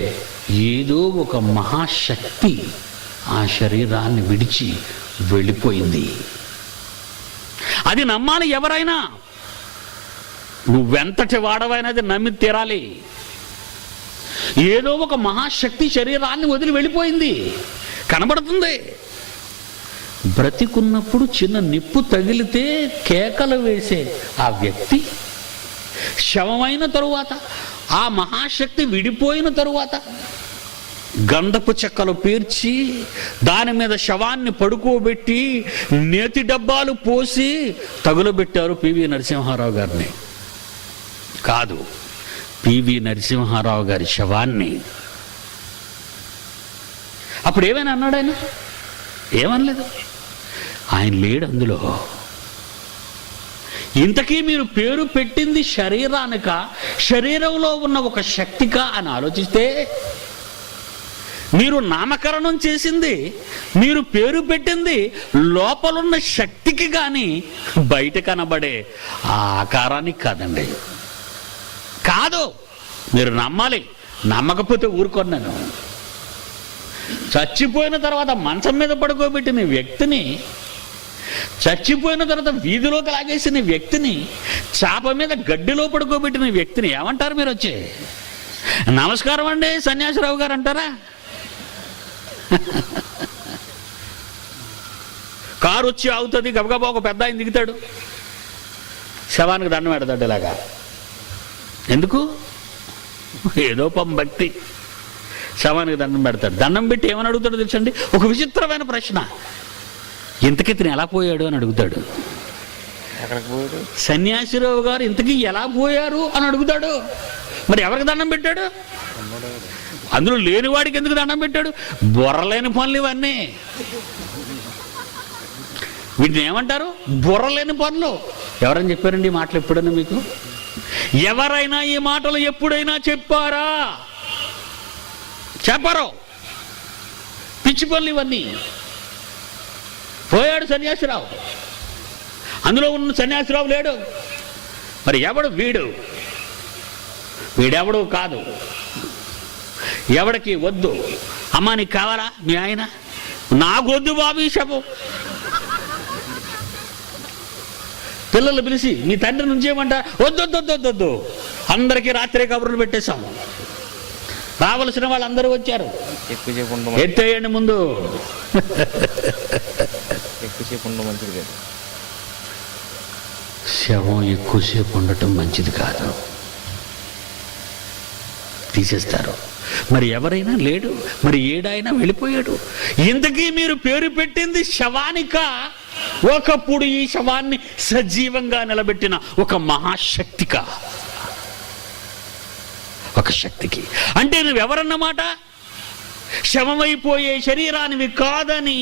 ఏదో ఒక మహాశక్తి ఆ శరీరాన్ని విడిచి వెళ్ళిపోయింది. అది నమ్మాలి ఎవరైనా. నువ్వెంతటి వాడవైనది నమ్మి తీరాలి. ఏదో ఒక మహాశక్తి శరీరాన్ని వదిలి వెళ్ళిపోయింది, కనబడుతుంది. బ్రతికున్నప్పుడు చిన్న నిప్పు తగిలితే కేకలు వేసే ఆ వ్యక్తి శవమైన తరువాత, ఆ మహాశక్తి విడిపోయిన తరువాత గంధపు చెక్కలు పేర్చి దాని మీద శవాన్ని పడుకోబెట్టి నేతి డబ్బాలు పోసి తగులబెట్టారు పివి నరసింహారావు గారిని. కాదు, పివి నరసింహారావు గారి శవాన్ని. అప్పుడు ఏమైనా అన్నాడు ఆయన? ఏమనలేదు. ఆయన లేడు అందులో. ఇంతకీ మీరు పేరు పెట్టింది శరీరానిక, శరీరంలో ఉన్న ఒక శక్తిక అని ఆలోచిస్తే, మీరు నామకరణం చేసింది, మీరు పేరు పెట్టింది లోపలున్న శక్తికి కానీ బయట కనబడే ఆ ఆకారానికి కాదండి. కాదు, మీరు నమ్మాలి. నమ్మకపోతే ఊరుకొన్నాను. చచ్చిపోయిన తర్వాత మంచం మీద పడుకోబెట్టిన వ్యక్తిని, చచ్చిపోయిన తర్వాత వీధిలోకి లాగేసిన వ్యక్తిని, చాప మీద గడ్డిలో పడుకోబెట్టిన వ్యక్తిని ఏమంటారు మీరు? వచ్చి నమస్కారం అండి సన్యాసిరావు గారు అంటారా? కారు వచ్చి అవుతుంది, గబగబా ఒక పెద్ద ఆయన దిగుతాడు, శవానికి దండం పెడతాడు ఇలాగా. ఎందుకు? ఏదో భక్తి. శవానికి దండం పెడతాడు. దండం పెట్టి ఏమని అడుగుతాడు తెలుసండి? ఒక విచిత్రమైన ప్రశ్న. ఇంతకీ ఇతను ఎలా పోయాడు అని అడుగుతాడు. సన్యాసిరావు గారు ఇంతకీ ఎలా పోయారు అని అడుగుతాడు. మరి ఎవరికి దండం పెట్టాడు? అందులో లేనివాడికి ఎందుకు దండం పెట్టాడు? బుర్రలేని పనులు ఇవన్నీ. వీటిని ఏమంటారు? బుర్రలేని పనులు. ఎవరని చెప్పారండి ఈ మాటలు ఎప్పుడైనా మీకు? ఎవరైనా ఈ మాటలు ఎప్పుడైనా చెప్పారా? చెప్పరు. పిచ్చి పనులు ఇవన్నీ. పోయాడు సన్యాసిరావు, అందులో ఉన్న సన్యాసిరావు లేడు. మరి ఎవడు? వీడెవడు కాదు. ఎవడికి వద్దు. అమ్మా నీకు కావాలా మీ ఆయన? నాకొద్దు బాబు ఈ శవం. పిల్లలు పిలిచి మీ తండ్రి నుంచి ఏమంటా? వద్దు, అందరికీ రాత్రి కబుర్లు పెట్టేశాము. రావలసిన వాళ్ళందరూ వచ్చారు. ఎత్తేయండి ముందు. శవం ఎక్కువసేపు ఉండటం మంచిది కాదు, తీసేస్తారు. మరి ఎవరైనా లేడు, మరి ఏడాయినా వెళ్ళిపోయాడు. ఇంతకీ మీరు పేరు పెట్టింది శవానిక? ఒకప్పుడు ఈ శవాన్ని సజీవంగా నిలబెట్టిన ఒక మహాశక్తిక, ఒక శక్తికి. అంటే నువ్వెవరన్నమాట? శవమైపోయే శరీరానివి కాదని,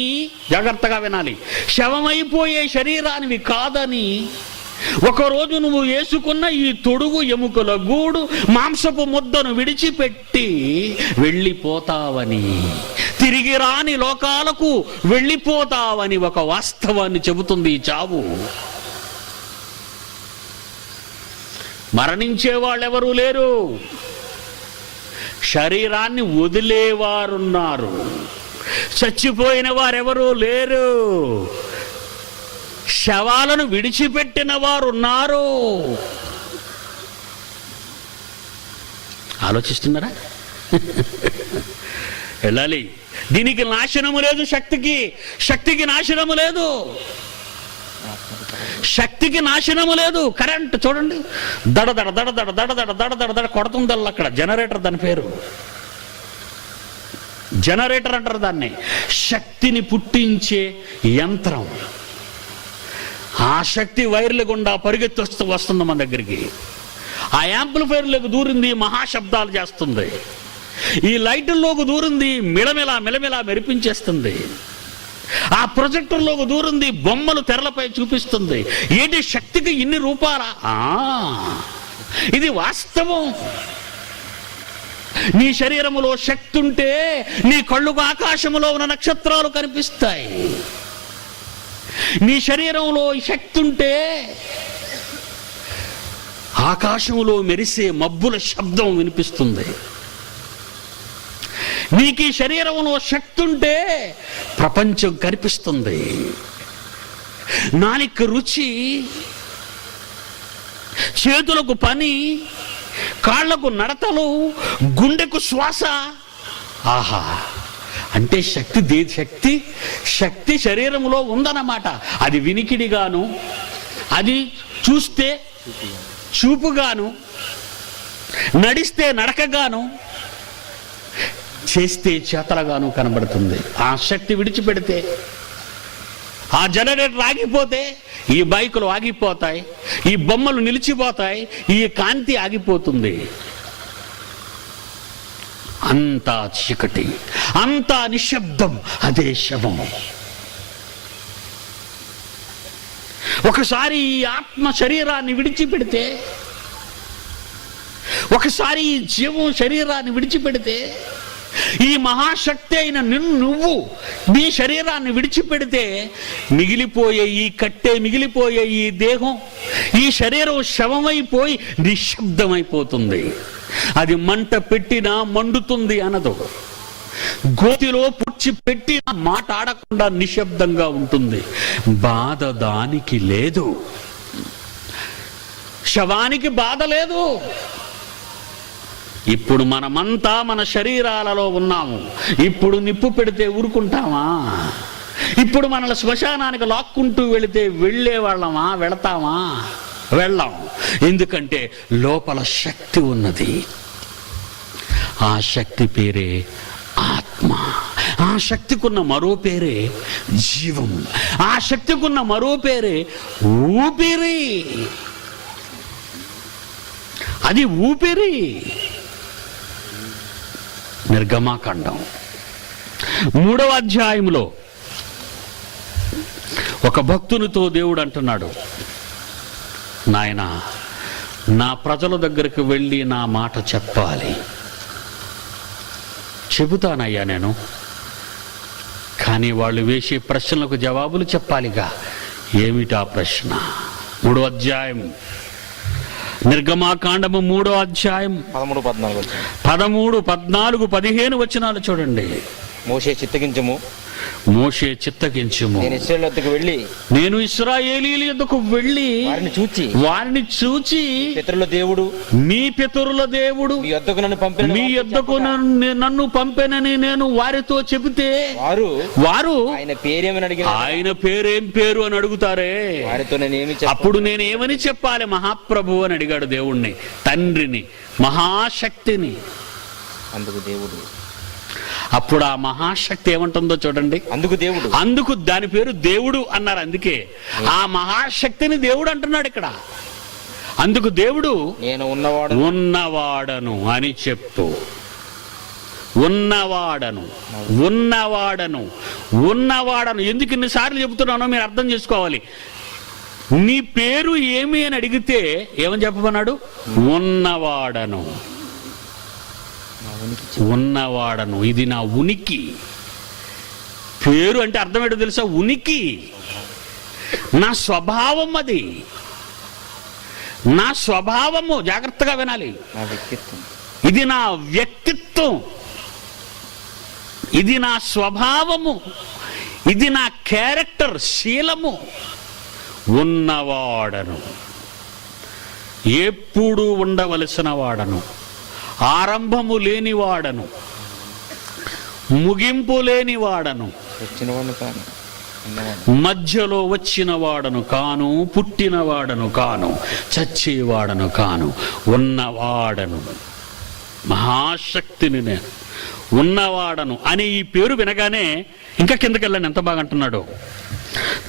జాగ్రత్తగా వినాలి, శవమైపోయే శరీరానివి కాదని ఒకరోజు నువ్వు వేసుకున్న ఈ తొడుగు ఎముకల గూడు మాంసపు ముద్దను విడిచిపెట్టి వెళ్ళిపోతావని, తిరిగి రాని లోకాలకు వెళ్ళిపోతావని ఒక వాస్తవాన్ని చెబుతుంది ఈ చావు. మరణించే వాళ్ళెవరూ లేరు, శరీరాన్ని వదిలేవారున్నారు. చచ్చిపోయిన వారెవరూ లేరు, శవాలను విడిచిపెట్టిన వారు ఉన్నారు. ఆలోచిస్తున్నారా? వెళ్ళాలి. దీనికి నాశనము లేదు, శక్తికి నాశనము లేదు, శక్తికి నాశనము లేదు. కరెంట్ చూడండి, దడదడ దడదడ దడదడ దడదడ దడ కొడుతుందల్లా. అక్కడ జనరేటర్, దాని పేరు జనరేటర్ అంటారు దాన్ని. శక్తిని పుట్టించే యంత్రం. ఆ శక్తి వైర్ల గుండా పరిగెత్తి వస్తుంది మన దగ్గరికి. ఆ యాంప్లిఫైర్లకు దూరింది, మహాశబ్దాలు చేస్తుంది. ఈ లైట్ల్లోకి దూరింది, మిలమిలా మిలమిలా మెరిపించేస్తుంది. ఆ ప్రొజెక్టర్లోకి దూరింది, బొమ్మలు తెరలపై చూపిస్తుంది. ఏంటి శక్తికి ఇన్ని రూపాలా? ఇది వాస్తవం. నీ శరీరములో శక్తి ఉంటే నీ కళ్ళుకు ఆకాశములో ఉన్న నక్షత్రాలు కనిపిస్తాయి. నీ శరీరంలో శక్తి ఉంటే ఆకాశంలో మెరిసే మబ్బుల శబ్దం వినిపిస్తుంది. నీకు ఈ శరీరంలో శక్తి ఉంటే ప్రపంచం కనిపిస్తుంది. నాలుక రుచి, చేతులకు పని, కాళ్లకు నడతలు, గుండెకు శ్వాస. ఆహా, అంటే శక్తి శరీరంలో ఉందన్నమాట. అది వినికిడిగాను, అది చూస్తే చూపుగాను, నడిస్తే నడకగాను, చేస్తే చేతలుగాను కనబడుతుంది. ఆ శక్తి విడిచిపెడితే, ఆ జనరేటర్ ఆగిపోతే ఈ బైకులు ఆగిపోతాయి, ఈ బొమ్మలు నిలిచిపోతాయి, ఈ కాంతి ఆగిపోతుంది. అంతా చీకటి, అంతా నిశ్శబ్దం. అదే శవము. ఒకసారి ఈ ఆత్మ శరీరాన్ని విడిచిపెడితే, ఒకసారి ఈ జీవం శరీరాన్ని విడిచిపెడితే, ఈ మహాశక్తి అయిన నువ్వు నీ శరీరాన్ని విడిచిపెడితే మిగిలిపోయే ఈ కట్టె, మిగిలిపోయే ఈ దేహం, ఈ శరీరం శవమైపోయి నిశ్శబ్దమైపోతుంది. అది మంట పెట్టినా మండుతుంది అనదు. గోతిలో పుచ్చి పెట్టినా మాట్లాడకుండా నిశ్శబ్దంగా ఉంటుంది. బాధ దానికి లేదు, శవానికి బాధ లేదు. ఇప్పుడు మనమంతా మన శరీరాలలో ఉన్నాము. ఇప్పుడు నిప్పు పెడితే ఊరుకుంటామా? ఇప్పుడు మనల్ని శ్మశానానికి లాక్కుంటూ వెళితే వెళ్ళేవాళ్ళమా? వెళతామా? వెళ్ళాం. ఎందుకంటే లోపల శక్తి ఉన్నది. ఆ శక్తి పేరే ఆత్మ. ఆ శక్తికున్న మరో పేరే జీవం. ఆ శక్తికున్న మరో పేరే ఊపిరి. అది ఊపిరి. నిర్గమాకాండం 3వ అధ్యాయంలో ఒక భక్తునితో దేవుడు అంటున్నాడు, నాయనా, నా ప్రజల దగ్గరికి వెళ్ళి నా మాట చెప్పాలి. చెబుతానయ్యా నేను, కానీ వాళ్ళు వేసే ప్రశ్నలకు జవాబులు చెప్పాలిగా. ఏమిటా ప్రశ్న? 3వ అధ్యాయం నిర్గమాకాండము 3వ అధ్యాయం 13, 14 13, 14, 15 వచనాలు చూడండి. మోషే చిత్తగించము, మోషే చిత్తగించుము, నేను ఇశ్రాయేలు వద్దకు వెళ్ళి నేను ఇశ్రాయేలీయుల యొద్దకు వెళ్ళి వారిని చూచి పితరుల దేవుడు మీ పితరుల దేవుడు మీ యొద్దకు నన్ను పంపిన మీ యొద్దకు నన్ను పంపెనని నేను వారితో చెబితే వారు ఆయన పేరేం పేరు అని అడుగుతారే, వారితో అప్పుడు నేను ఏమని చెప్పాలి? మహాప్రభు అని అడిగాడు దేవుణ్ణి, తండ్రిని, మహాశక్తిని. అందుకు దేవుడు, అప్పుడు ఆ మహాశక్తి ఏమంటుందో చూడండి. అందుకు దాని పేరు దేవుడు అన్నారు. అందుకే ఆ మహాశక్తిని దేవుడు అంటున్నాడు ఇక్కడ. అందుకు దేవుడు నేను ఉన్నవాడను అని చెప్పు. ఉన్నవాడను ఎందుకు ఇన్నిసార్లు చెబుతున్నానో మీరు అర్థం చేసుకోవాలి. నీ పేరు ఏమి అని అడిగితే ఏమని చెప్పమన్నాడు? ఉన్నవాడను. ఇది నా ఉనికి. పేరు అంటే అర్థం ఏంటో తెలుసా? ఉనికి, నా స్వభావం. అది నా స్వభావము. జాగ్రత్తగా వినాలి. ఇది నా వ్యక్తిత్వం, ఇది నా స్వభావము, ఇది నా క్యారెక్టర్, శీలము. ఉన్నవాడను, ఎప్పుడు ఉండవలసిన వాడను, ఆరంభము లేనివాడను, ముగింపు లేనివాడను, మధ్యలో వచ్చినవాడను కాను, పుట్టినవాడను కాను, చచ్చేవాడను కాను, ఉన్నవాడను. మహాశక్తిని నేను, ఉన్నవాడను అనే ఈ పేరు వినగానే ఇంకా కిందకెళ్ళండి ఎంత బాగా అంటున్నాడు.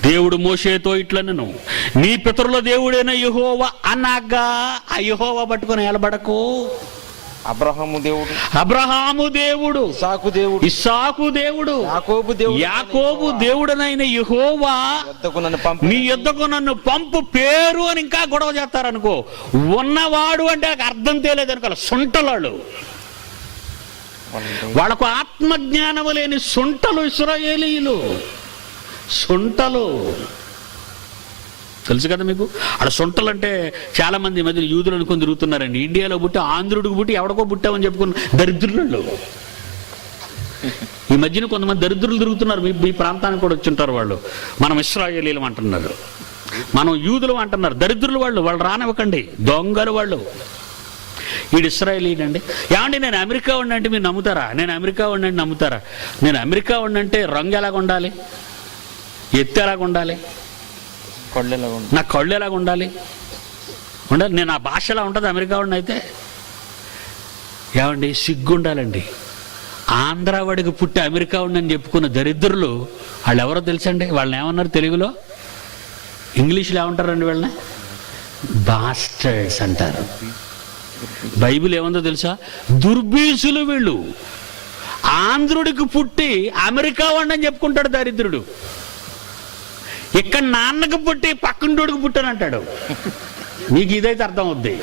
దేవుడు మోషేతో ఇట్లనెను, నీ పితరుల దేవుడైన యెహోవా అనగా. ఆ యెహోవా పట్టుకొని ఎలబడకు. అబ్రహాము దేవుడు, ఇస్సాకు దేవుడు, యాకోబు దేవుడనైన యెహోవా నీ యొద్దకు నన్ను పంపు పేరు అని ఇంకా గొడవ చేస్తారనుకో. ఉన్నవాడు అంటే అర్థం తేలేదనుకో. సొంటలాడు, వాళ్ళకు ఆత్మజ్ఞానము లేని సొంటలు ఇశ్రాయేలీయులు. సొంటలు తెలుసు కదా మీకు. అక్కడ సొంటలు అంటే చాలా మంది ఈ మధ్య యూదులు అనుకుని తిరుగుతున్నారండి. ఇండియాలో పుట్టి ఆంధ్రుడికి పుట్టి ఎవడికో పుట్టామని చెప్పుకున్న దరిద్రులు. ఈ మధ్యన కొంతమంది దరిద్రులు తిరుగుతున్నారు. మీ ప్రాంతానికి కూడా వచ్చి ఉంటారు వాళ్ళు. మనం ఇశ్రాయేలీలు అంటున్నారు, మనం యూదులు అంటున్నారు. దరిద్రులు వాళ్ళు రానివ్వకండి, దొంగలు వాళ్ళు. వీడు ఇశ్రాయేలీయుడు అండి. ఏమండి నేను అమెరికా ఉండంటే మీరు నమ్ముతారా? నేను అమెరికా ఉండంటే నమ్ముతారా? నేను అమెరికా ఉండంటే రంగు ఎలాగ ఉండాలి, ఎత్తు ఎలాగ ఉండాలి, నా కళ్ళు ఎలాగ ఉండాలి, నేను ఆ భాష ఎలా ఉంటుంది అమెరికా ఉండి అయితే? ఏమండి సిగ్గుండాలండి. ఆంధ్రావాడికి పుట్టి అమెరికా ఉండని చెప్పుకున్న దరిద్రులు వాళ్ళు ఎవరో తెలుసండి? వాళ్ళని ఏమన్నారు తెలుగులో? ఇంగ్లీష్లో ఏమంటారండి వీళ్ళని? బాస్టర్డ్స్ అంటారు. బైబిల్ ఏముందో తెలుసా? దుర్బీసులు వీళ్ళు. ఆంధ్రుడికి పుట్టి అమెరికా వాడిని చెప్పుకుంటాడు దరిద్రుడు. ఇక్కడ నాన్నకు పుట్టి పక్కంటోడికి పుట్టానంటాడు. నీకు ఇదైతే అర్థం అవుద్ది.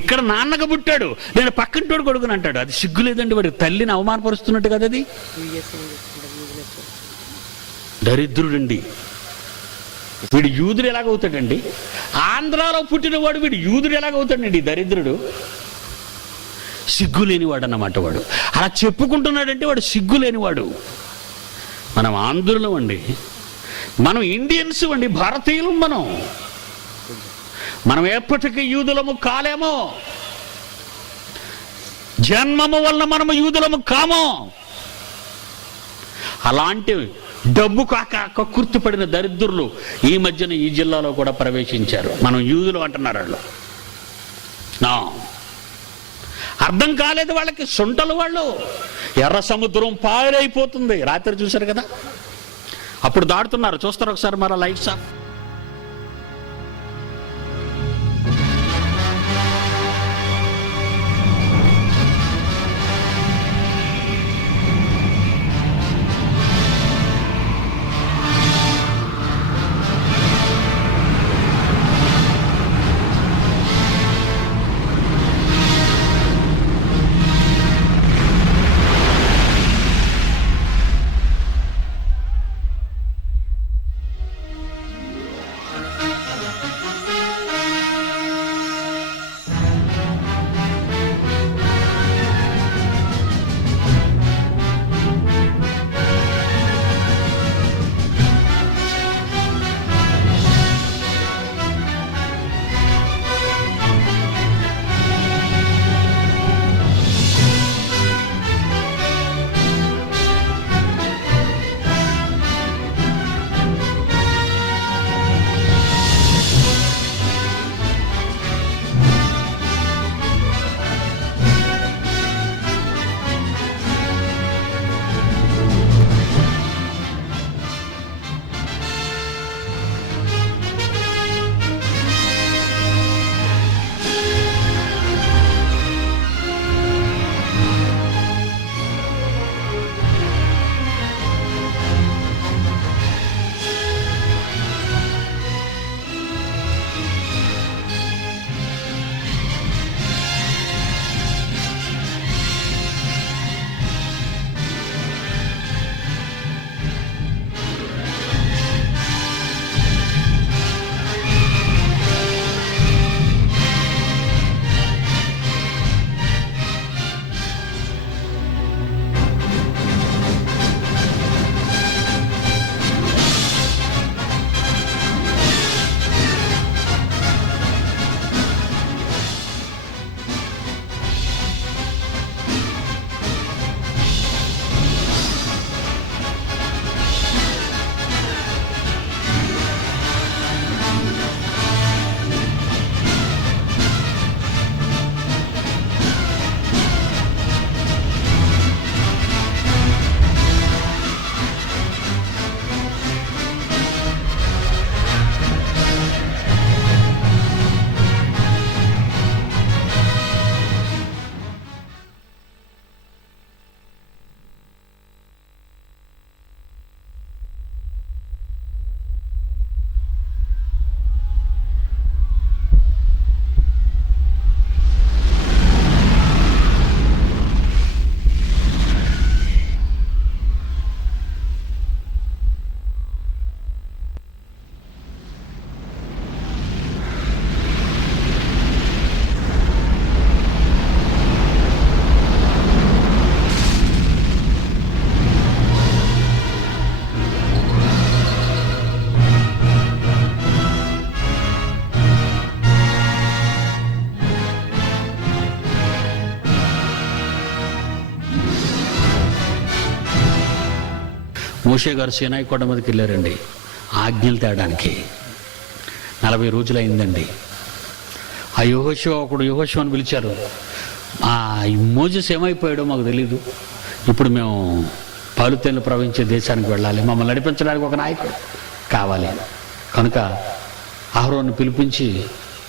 ఇక్కడ నాన్నకు పుట్టాడు, నేను పక్కంటోడు కొడుకుని అంటాడు. అది సిగ్గు లేదండి, వాడికి తల్లిని అవమానపరుస్తున్నట్టు కదా అది. దరిద్రుడండి వీడు. యూదుడు ఎలాగవుతాడండి? ఆంధ్రాలో పుట్టినవాడు వీడు యూదుడు ఎలాగవుతాడండి? దరిద్రుడు, సిగ్గు లేనివాడు అన్నమాట వాడు. అలా చెప్పుకుంటున్నాడంటే వాడు సిగ్గు లేనివాడు. మనం ఆంధ్రులం అండి, మనం ఇండియన్స్ అండి, భారతీయులు. మనం ఎప్పటికీ యూదులము కాలేమో. జన్మము వలన మనము యూదులము కామో. అలాంటి డబ్బు కాక కక్కుర్తిపడిన దరిద్రులు ఈ మధ్యన ఈ జిల్లాలో కూడా ప్రవేశించారు. మనం యూదులు అంటున్నారు వాళ్ళు. అర్థం కాలేదు వాళ్ళకి. సొంటలు వాళ్ళు. ఎర్ర సముద్రం పారైపోతుంది. రాత్రి చూశారు కదా, అప్పుడు దాడుతున్నారు. చూస్తారు ఒకసారి మరో లైట్స్ ఆఫ్. మోషే గారు సీనాయి కొండ మీదకి వెళ్ళారండి ఆజ్ఞలు తేడానికి. 40 రోజులు అయిందండి. ఆ ఒకడు యెహోషువ అని పిలిచారు. ఆ మోజెస్ ఏమైపోయాడో మాకు తెలీదు. ఇప్పుడు మేము పాలుతేళ్లు ప్రవహించే దేశానికి వెళ్ళాలి, మమ్మల్ని నడిపించడానికి ఒక నాయకుడు కావాలి. కనుక అహరోను పిలిపించి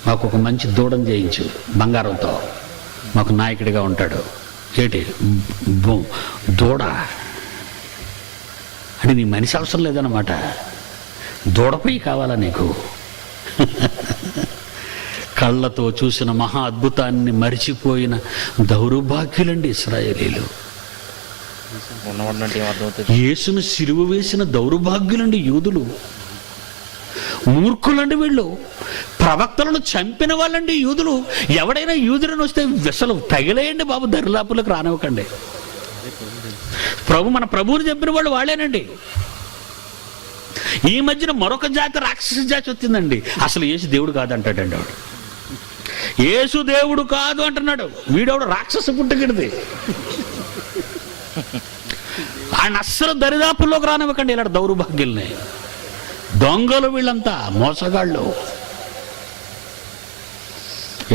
మాకు ఒక మంచి దూడను చేయించు, బంగారంతో, మాకు నాయకుడిగా ఉంటాడు. ఏంటి దూడ అంటే నీ మనిషి అవసరం లేదన్నమాట, దూడపై కావాలా నీకు? కళ్ళతో చూసిన మహా అద్భుతాన్ని మరిచిపోయిన దౌర్భాగ్యులండి ఇశ్రాయేలీలు. ఉన్నవాడినంటే ఏమర్థమవుతుంది? యేసును సిలువ వేసిన దౌర్భాగ్యులండి యూదులు. మూర్ఖులండి వీళ్ళు. ప్రవక్తలను చంపిన వాళ్ళండి యూదులు. ఎవడైనా యూదులను వస్తే అసలు తగిలేయండి బాబు, దరిలాపులకు రానివ్వకండి. మన ప్రభువుని చంపిన వాళ్ళు వాళ్ళేనండి. ఈ మధ్యన మరొక జాతి, రాక్షస జాతి వచ్చిందండి. అసలు యేసు దేవుడు కాదంటాడండి వాడు. యేసు దేవుడు కాదు అంటున్నాడు వీడెవడు, రాక్షస పుట్టుకిడిది. ఆయన అస్సలు దరిదాపుల్లోకి రానివ్వకండి ఇలాంటి దౌర్భాగ్యుల్ని. దొంగలు వీళ్ళంతా, మోసగాళ్ళు.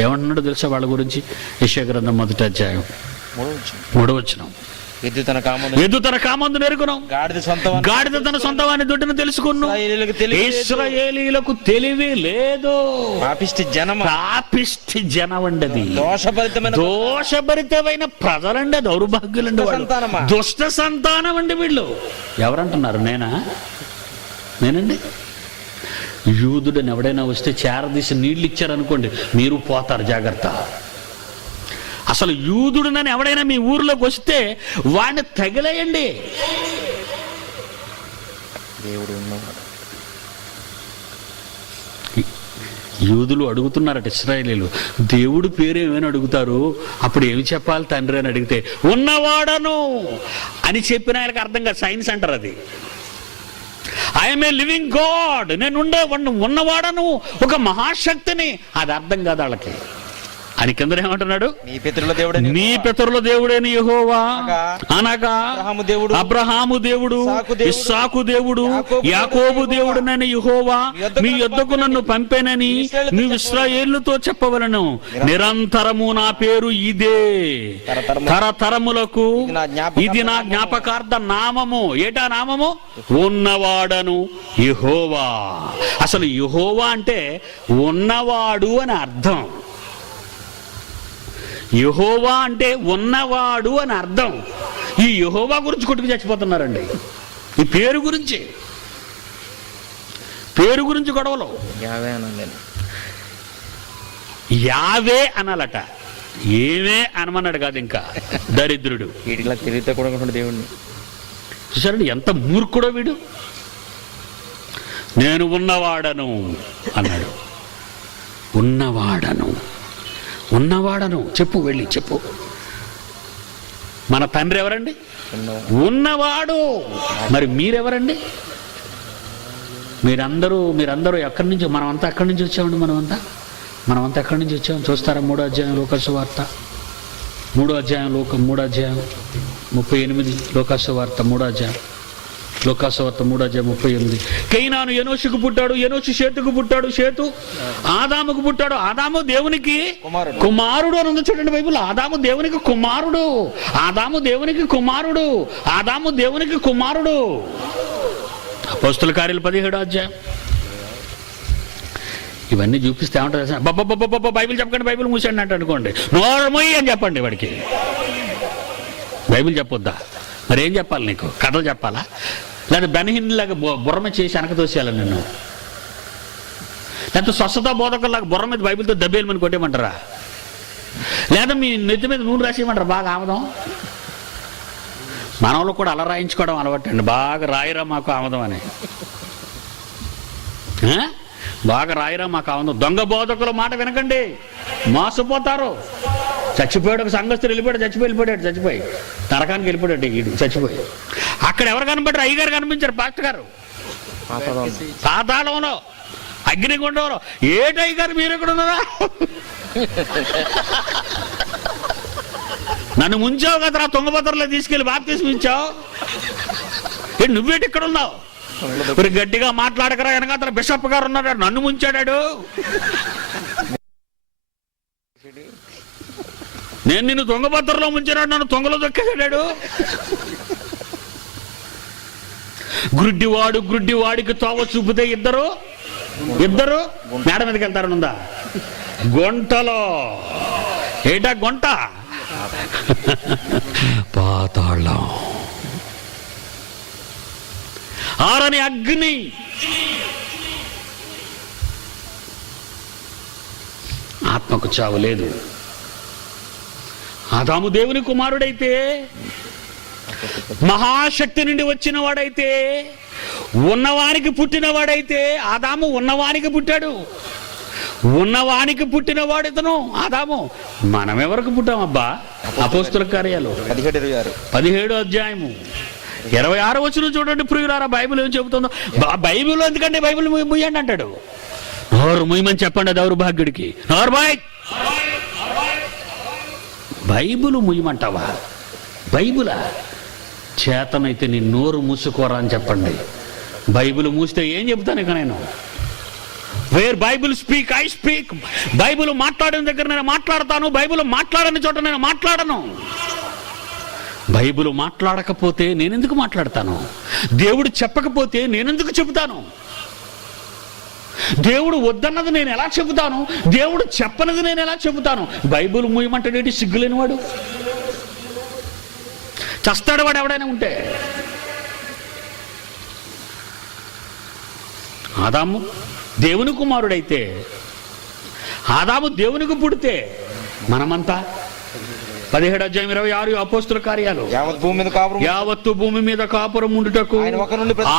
ఏమంటున్నాడు తెలుసా వాళ్ళ గురించి? యెషయా గ్రంథం 1వ అధ్యాయం 3వ వచనం. ఎద్దు తన కామందు నెరుగును, గాడిద తన సొంతవాని దుడ్డును తెలుసుకును. ఇశ్రాయేలీయులకు తెలివి లేదు. పాపిష్టి జనమండది, దోషభరితమైన ప్రజలండి, దౌర్భాగ్యులండి, దుష్ట సంతానం అండి వీళ్ళు. ఎవరంటున్నారు? నేనండి. యూదుడని ఎవడైనా వస్తే చేరదీసి నీళ్ళు ఇచ్చారనుకోండి, మీరు పోతారు, జాగ్రత్త. అసలు యూదుడునని ఎవడైనా మీ ఊర్లోకి వస్తే వాడిని తగిలేయండి. యూదులు అడుగుతున్నారట ఇశ్రాయేలీలు, దేవుడు పేరేమని అడుగుతారు. అప్పుడు ఏమి చెప్పాలి తండ్రి అని అడిగితే, ఉన్నవాడను అని చెప్పిన ఆయనకు అర్థం కాదు. సైన్స్ అంటారు అది. ఐఎమ్ ఏ లివింగ్ గాడ్, నేను ఉన్నవాడను, ఒక మహాశక్తిని. అది అర్థం కాదు వాళ్ళకి. అని కింద ఏమంటున్నాడు? నీ పితరుల దేవుడైన యెహోవా అనగా అబ్రహాము దేవుడు, ఇస్సాకు దేవుడు, యాకోబు దేవుడునైన యెహోవా మీ యొద్దకు నన్ను పంపెనని నీవు ఇశ్రాయేలుతో చెప్పవలను. నిరంతరము నా పేరు ఇదే, తరతరములకు ఇది నా జ్ఞాపకార్థ నామము. ఏటా నామము? ఉన్నవాడను యెహోవా. అసలు యెహోవా అంటే ఉన్నవాడు అని అర్థం. యెహోవా అంటే ఉన్నవాడు అని అర్థం. ఈ యెహోవా గురించి కొట్టుకు చచ్చిపోతున్నారండి. ఈ పేరు గురించి గొడవలు. యావే అనాలట, ఏమే అనమన్నాడు కాదు. ఇంకా దరిద్రుడు దేవుడిని చూసారండి ఎంత మూర్ఖుడో వీడు. నేను ఉన్నవాడను అన్నాడు. ఉన్నవాడను చెప్పు, వెళ్ళి చెప్పు. మన తండ్రి ఎవరండి? ఉన్నవాడు. మరి మీరెవరండి? మీరందరూ ఎక్కడి నుంచి? మనమంతా ఎక్కడి నుంచి వచ్చామండి? మనమంతా ఎక్కడి నుంచి వచ్చాము? చూస్తారా? 3వ అధ్యాయం లోకాసు వార్త, 3వ అధ్యాయం 38. లోకాసు వార్త 3వ అధ్యాయం 38. కైనాను ఎనోషుకు పుట్టాడు, ఎనోషు షేతుకు పుట్టాడు, షేతు ఆదాముకు పుట్టాడు, ఆదాము దేవునికి కుమారుడు అని ఉంది చూడండి బైబిల్. ఆదాము దేవునికి కుమారుడు. అపోస్తుల కార్యాలు 17వ అధ్యాయం. ఇవన్నీ చూపిస్తే ఏమంటారు? బైబిల్ చెప్పకండి, బైబిల్ మూసేయండి అంటే అనుకోండి, నోరమొయ్యి అని చెప్పండి వాడికి. బైబిల్ చెప్పొద్దా? మరి ఏం చెప్పాలి నీకు? కథలు చెప్పాలా? లేదా బెనహిన్లాగా బుర్రమ చేసి వెనక తోసేయాలి నిన్ను? లేకపోతే స్వస్థత బోధకుల్లాగా బుర్ర మీద బైబిల్తో దబ్బేయమని కొట్టేయమంటారా? లేదా మీ నెత్తి మీద నూనె రాసేయమంటారా బాగా ఆమదం? మనలో కూడా అలా రాయించుకోవడం అలవాటండి. బాగా రాయిరా మాకు ఆమదం అని, బాగా రాయిరా మాకు ఆమదం. దొంగ బోధకుల మాట వినకండి, మోసపోతారు. చచ్చిపోయాడు ఒక సంఘస్థుడు, చచ్చిపోయి నరకానికి వెళ్ళిపోయాడు. చచ్చిపోయి అక్కడ ఎవరు కనబడ్డారు? అయ్యగారు కనిపించారు, పాస్టర్ గారు. పాతాళంలో, అగ్నిగుండంలో. ఏటి అయ్యగారు మీరు ఎక్కడ ఉన్నారా? నన్ను ముంచావు కదరా, తుంగభద్రలో తీసుకెళ్ళి బాప్తిస్మం ఇచ్చావు. నువ్వేటి ఇక్కడ ఉన్నావు? మరి గట్టిగా మాట్లాడకరా, వెనకాతల బిషప్ గారు ఉన్నాడు, నన్ను ముంచాడాడు. నేను నిన్ను దొంగపత్రలో ముంచాడు, నన్ను దొంగలో దొక్కేసాడాడు. గుడ్డివాడికి తోవ చూపితే ఇద్దరు మేడ మీదకి వెళ్తారనుందా? గొంటలో ఏటా గొంట? పాతాళం. ఆరని అగ్ని. ఆత్మకు చావు లేదు. ఆదాము దేవుని కుమారుడైతే, మహాశక్తి నుండి వచ్చిన వాడైతే, ఉన్నవానికి పుట్టినవాడైతే, ఆదాము ఉన్నవానికి పుట్టాడు. ఉన్నవానికి పుట్టినవాడు ఇతను ఆదాము. మనం ఎవరికి పుట్టామబ్బా? అపోస్తుల కార్యాలు 17వ అధ్యాయము 26వ వచనం చూడండి ప్రియులారా, బైబిల్ ఏం చెబుతుందో. బైబిల్ ఎందుకంటే బైబిల్ ముయ్యండి అంటాడు. నోరు ముయ్యమని చెప్పండి దౌర్భాగ్యుడికి. నోరు బాయ్. బైబిల్ ముయ్యమంటావా? బైబిలా? చేతనైతే నీ నోరు మూసుకోరా అని చెప్పండి. బైబిల్ మూస్తే ఏం చెప్తాను ఇక నేను? Where Bible speak I speak. Bible మాట్లాడిన దగ్గర నేను మాట్లాడతాను, బైబిల్ మాట్లాడని చోట నేను మాట్లాడను. బైబిల్ మాట్లాడకపోతే నేనెందుకు మాట్లాడతాను? దేవుడు చెప్పకపోతే నేనెందుకు చెబుతాను? దేవుడు వద్దన్నది నేను ఎలా చెబుతాను? దేవుడు చెప్పనది నేను ఎలా చెబుతాను? బైబిల్ మూయమంటాడేంటి సిగ్గులేనివాడు? చస్తాడు వాడు ఎవడైనా ఉంటే. ఆదాము దేవుని కుమారుడైతే, ఆదాము దేవునికి పుడితే, మనమంతా 17వ అధ్యాయం 26 అపోస్తుల కార్యాలు, యావత్తు భూమి మీద కాపురం ఉండుటకు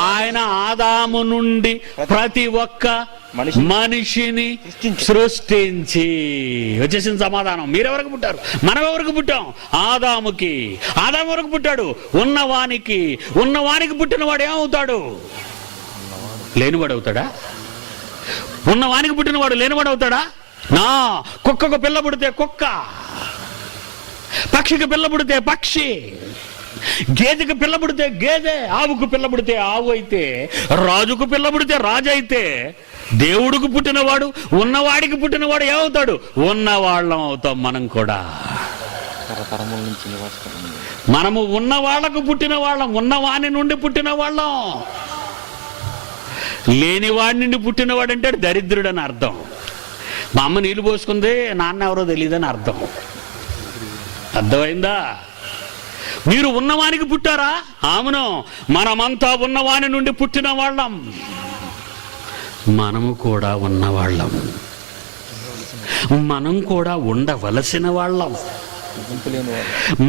ఆయన ఆదాము నుండి ప్రతి ఒక్క మనిషిని సృష్టించి వచ్చేసిన సమాధానం. మీరెవరికి పుట్టారు? మనం ఎవరికి పుట్టాం? ఆదాముకి. ఆదాము వరకు పుట్టాడు. ఉన్నవానికి పుట్టినవాడు ఏమవుతాడు? లేనివాడు అవుతాడా? ఉన్నవానికి పుట్టినవాడు లేనివాడు అవుతాడా? నా కుక్కకు పిల్ల పుడితే కుక్క, పక్షికి పిల్ల పుడితే పక్షి, గేదెకి పిల్ల పుడితే గేదె, ఆవుకు పిల్ల పుడితే ఆవు అయితే, రాజుకు పిల్ల పుడితే రాజు అయితే, దేవుడికి పుట్టినవాడు ఉన్నవాడికి పుట్టినవాడు ఏమవుతాడు? ఉన్నవాళ్ళం అవుతాం మనం కూడా. మనము ఉన్నవాళ్లకు పుట్టిన వాళ్ళం, ఉన్నవాని నుండి పుట్టిన వాళ్ళం. లేనివాడి నుండి పుట్టినవాడు అంటే దరిద్రుడు అని అర్థం. మా అమ్మ నీళ్ళు పోసుకుంది, నాన్న ఎవరో తెలియదని అర్థం. అర్థమైందా? మీరు ఉన్నవానికి పుట్టారా? అవును, మనమంతా ఉన్నవాని నుండి పుట్టిన వాళ్ళం. మనము కూడా ఉన్నవాళ్ళం. మనం కూడా ఉండవలసిన వాళ్ళం.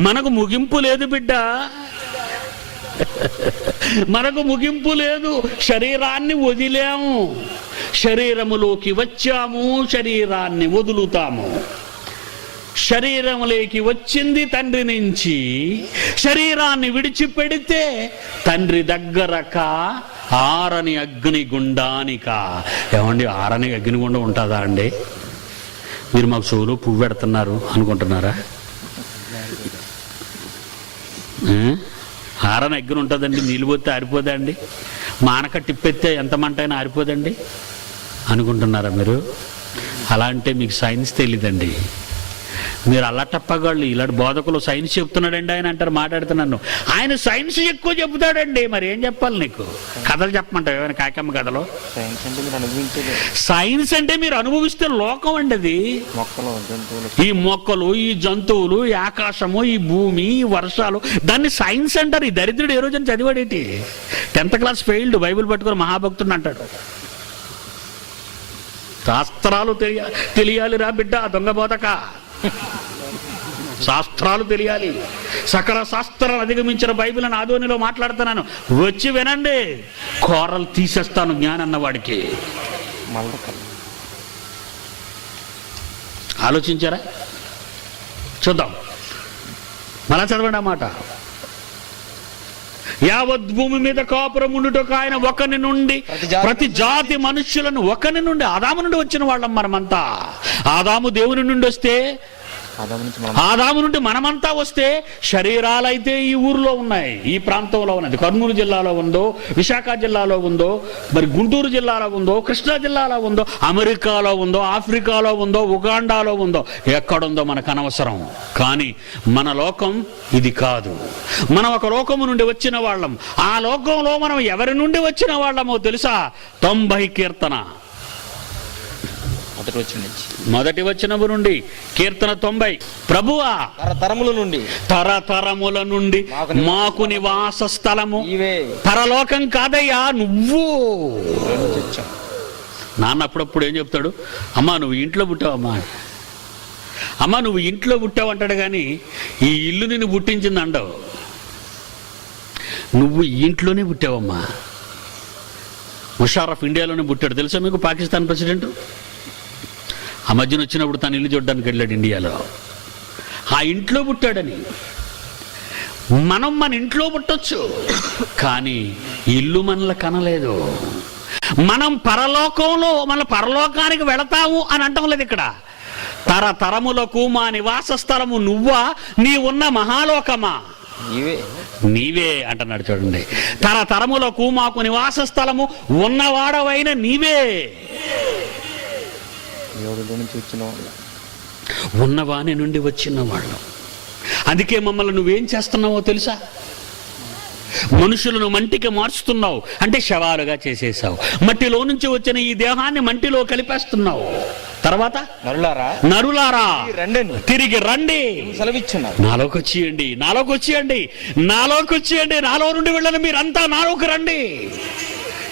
మనకు ముగింపు లేదు బిడ్డ, మనకు ముగింపు లేదు. శరీరాన్ని వదిలాము, శరీరములోకి వచ్చాము, శరీరాన్ని వదులుతాము. శరీరంలోకి వచ్చింది తండ్రి నుంచి, శరీరాన్ని విడిచిపెడితే తండ్రి దగ్గరక ఆరని అగ్ని గుండానిక. ఏమండి, ఆరని అగ్నిగుండం ఉంటుందా అండి? మీరు మాకు చెవులో పువ్వు పెడుతున్నారు అనుకుంటున్నారా? ఆరని అగ్ని ఉంటుందండి, నీళ్ళు పోతే ఆరిపోదా అండి? మానక టిప్పెత్తే ఎంత మంట అయినా ఆరిపోదండి అనుకుంటున్నారా మీరు? అలా అంటే మీకు సైన్స్ తెలీదండి. మీరు అల్లటప్పగాళ్ళు ఇలాంటి బోధకులు సైన్స్ చెప్తున్నాడండి ఆయన అంటారు, మాట్లాడుతున్నాను. ఆయన సైన్స్ ఎక్కువ చెబుతాడండి. మరి ఏం చెప్పాలి నీకు? కథలు చెప్పమంటావు ఏమైనా? కాకమ్మ కథలు. సైన్స్ అంటే మీరు అనుభవిస్తే లోకం అండి అది. ఈ మొక్కలు, ఈ జంతువులు, ఈ ఆకాశము, ఈ భూమి, ఈ వర్షాలు, దాన్ని సైన్స్ అంటారు. ఈ దరిద్రుడు ఏ రోజున చదివాడేటి? 10th క్లాస్ ఫెయిల్డ్, బైబిల్ పట్టుకొని మహాభక్తుడు అంటాడు. శాస్త్రాలు తెలియాలిరా బిడ్డ, దొంగ బోధక. శాస్త్రాలు తెలియాలి. సకల శాస్త్రాలు అధిగమించిన బైబిల్ అని ఆదోనిలో మాట్లాడుతున్నాను. వచ్చి వినండి, కోరలు తీసేస్తాను జ్ఞానన్నవాడికి. ఆలోచించారా? చూద్దాం, మళ్ళా చదవండి ఆ మాట. యావత్ భూమి మీద కాపురం ఉండుటకు ఆయన ఒకని నుండి ప్రతి జాతి మనుష్యులను ఒకని నుండి, ఆదాము నుండి వచ్చిన వాళ్ళం మనమంతా. ఆదాము దేవుని నుండి వస్తే ఆదాము నుంచి మనం ఆదాము నుండి మనమంతా వస్తే శరీరాలైతే ఈ ఊర్లో ఉన్నాయి, ఈ ప్రాంతంలో ఉన్నది. కర్నూలు జిల్లాలో ఉందో, విశాఖ జిల్లాలో ఉందో, మరి గుంటూరు జిల్లాలో ఉందో, కృష్ణా జిల్లాలో ఉందో, అమెరికాలో ఉందో, ఆఫ్రికాలో ఉందో, ఉగాండాలో ఉందో, ఎక్కడుందో మనకు అనవసరం. కానీ మన లోకం ఇది కాదు. మనం ఒక లోకము నుండి వచ్చిన వాళ్ళం. ఆ లోకంలో మనం ఎవరి నుండి వచ్చిన వాళ్ళమో తెలుసా? 90 కీర్తన మొదటి వచ్చి నుంచి మొదటి వచనము నుండి కీర్తన 90. ప్రభువా, తరతరముల నుండి తరతరముల నుండి మాకు నివాస స్థలము ఇవే పరలోకం కాదయ్యా నువ్వు. నుంచి వచ్చాం. నాన్న అప్పుడప్పుడు ఏం చెప్తాడు? అమ్మా నువ్వు ఇంట్లో పుట్టావమ్మా, అమ్మా నువ్వు ఇంట్లో పుట్టావు అంటాడు, కానీ ఈ ఇల్లు నిన్ను పుట్టించింది అంటావు. నువ్వు ఇంట్లోనే పుట్టావమ్మా. ముషారఫ్ ఇండియాలోనే పుట్టాడు, తెలుసా మీకు? పాకిస్తాన్ ప్రెసిడెంట్ ఆ మధ్యన వచ్చినప్పుడు తను ఇల్లు చూడడానికి వెళ్ళాడు ఇండియాలో. ఆ ఇంట్లో పుట్టాడని. మనం మన ఇంట్లో పుట్టొచ్చు, కానీ ఇల్లు మనల్ని కనలేదు. మనం పరలోకంలో మన పరలోకానికి వెళతాము అని అంటాం లేదు ఇక్కడ. తరతరములకు మా నివాస స్థలము నువ్వా, నీ ఉన్న మహాలోకమా? ఇవే నీవే అంటున్నాడు చూడండి. తరతరములకు మాకు నివాస స్థలము ఉన్నవాడవైన నీవే. దేవుడిలో నుంచి వచ్చిన వాళ్ళు ఉన్నవాని నుండి వచ్చిన వాళ్ళం. అందుకే మమ్మల్ని నువ్వేం చేస్తున్నావో తెలుసా? మనుషులను మంటికి మార్చుతున్నావు, అంటే శవాలుగా చేసేసావు. మట్టిలో నుంచి వచ్చిన ఈ దేహాన్ని మంటిలో కలిపేస్తున్నావు. తర్వాత నరులారా తిరిగి రండి సెలవిచ్చున్నారు. నాలోకి వచ్చేయండి, నాలోకి వచ్చేయండి, నాలోకి వచ్చేయండి. నాలో నుండి వెళ్ళని మీరంతా నాలోకి రండి.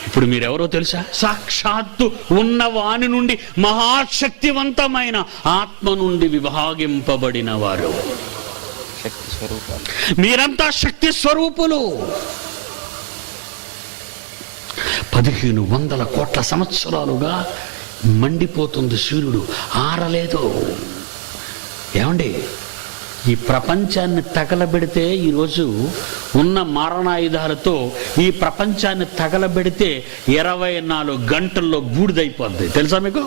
ఇప్పుడు మీరెవరో తెలుసా? సాక్షాత్తు ఉన్నవాని నుండి మహాశక్తివంతమైన ఆత్మ నుండి విభాగింపబడిన వారు. శక్తి స్వరూపాలు. మీరంతా శక్తి స్వరూపులు. 1500 కోట్ల సంవత్సరాలుగా మండిపోతుంది సూర్యుడు, ఆరలేదు. ఏమండి, ఈ ప్రపంచాన్ని తగలబెడితే, ఈరోజు ఉన్న మారణాయుధాలతో ఈ ప్రపంచాన్ని తగలబెడితే 24 గంటల్లో బూడిదైపోద్ది, తెలుసా మీకు?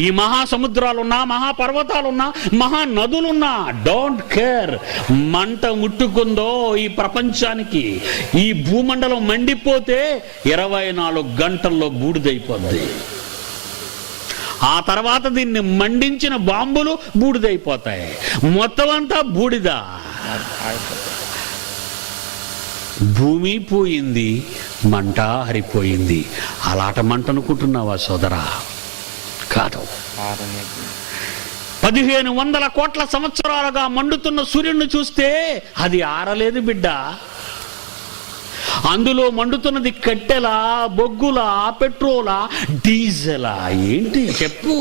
ఈ మహాసముద్రాలున్నా, మహాపర్వతాలున్నా, మహానదులున్నా, డోంట్ కేర్. మంట ముట్టుకుందో ఈ ప్రపంచానికి, ఈ భూమండలం మండిపోతే 24 గంటల్లో బూడిదైపోద్ది. ఆ తర్వాత దీన్ని మండించిన బాంబులు బూడిదైపోతాయి. మొత్తం అంతా బూడిద. భూమి పోయింది, మంట హరిపోయింది. అలాట మంట అనుకుంటున్నావా సోదరా? కాదు. 1500 కోట్ల సంవత్సరాలుగా మండుతున్న సూర్యుడిని చూస్తే అది ఆరలేదు బిడ్డ. అందులో మండుతున్నది కట్టెలా, బొగ్గులా, పెట్రోలా, డీజిలా? ఏంటి చెప్పు?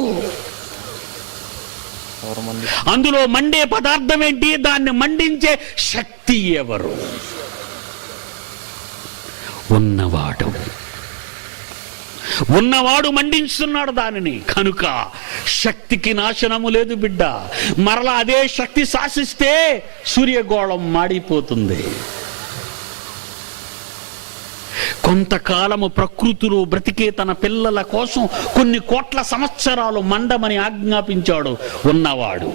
అందులో మండే పదార్థం ఏంటి? దాన్ని మండించే శక్తి ఎవరు? ఉన్నవాడు మండించుతున్నాడు దానిని. కనుక శక్తికి నాశనము లేదు బిడ్డ. మరలా అదే శక్తి శాసిస్తే సూర్యగోళం మాడిపోతుంది. కొంతకాలము ప్రకృతిలో బ్రతికే తన పిల్లల కోసం కొన్ని కోట్ల సంవత్సరాలు మండమని ఆజ్ఞాపించాడు ఉన్నవాడు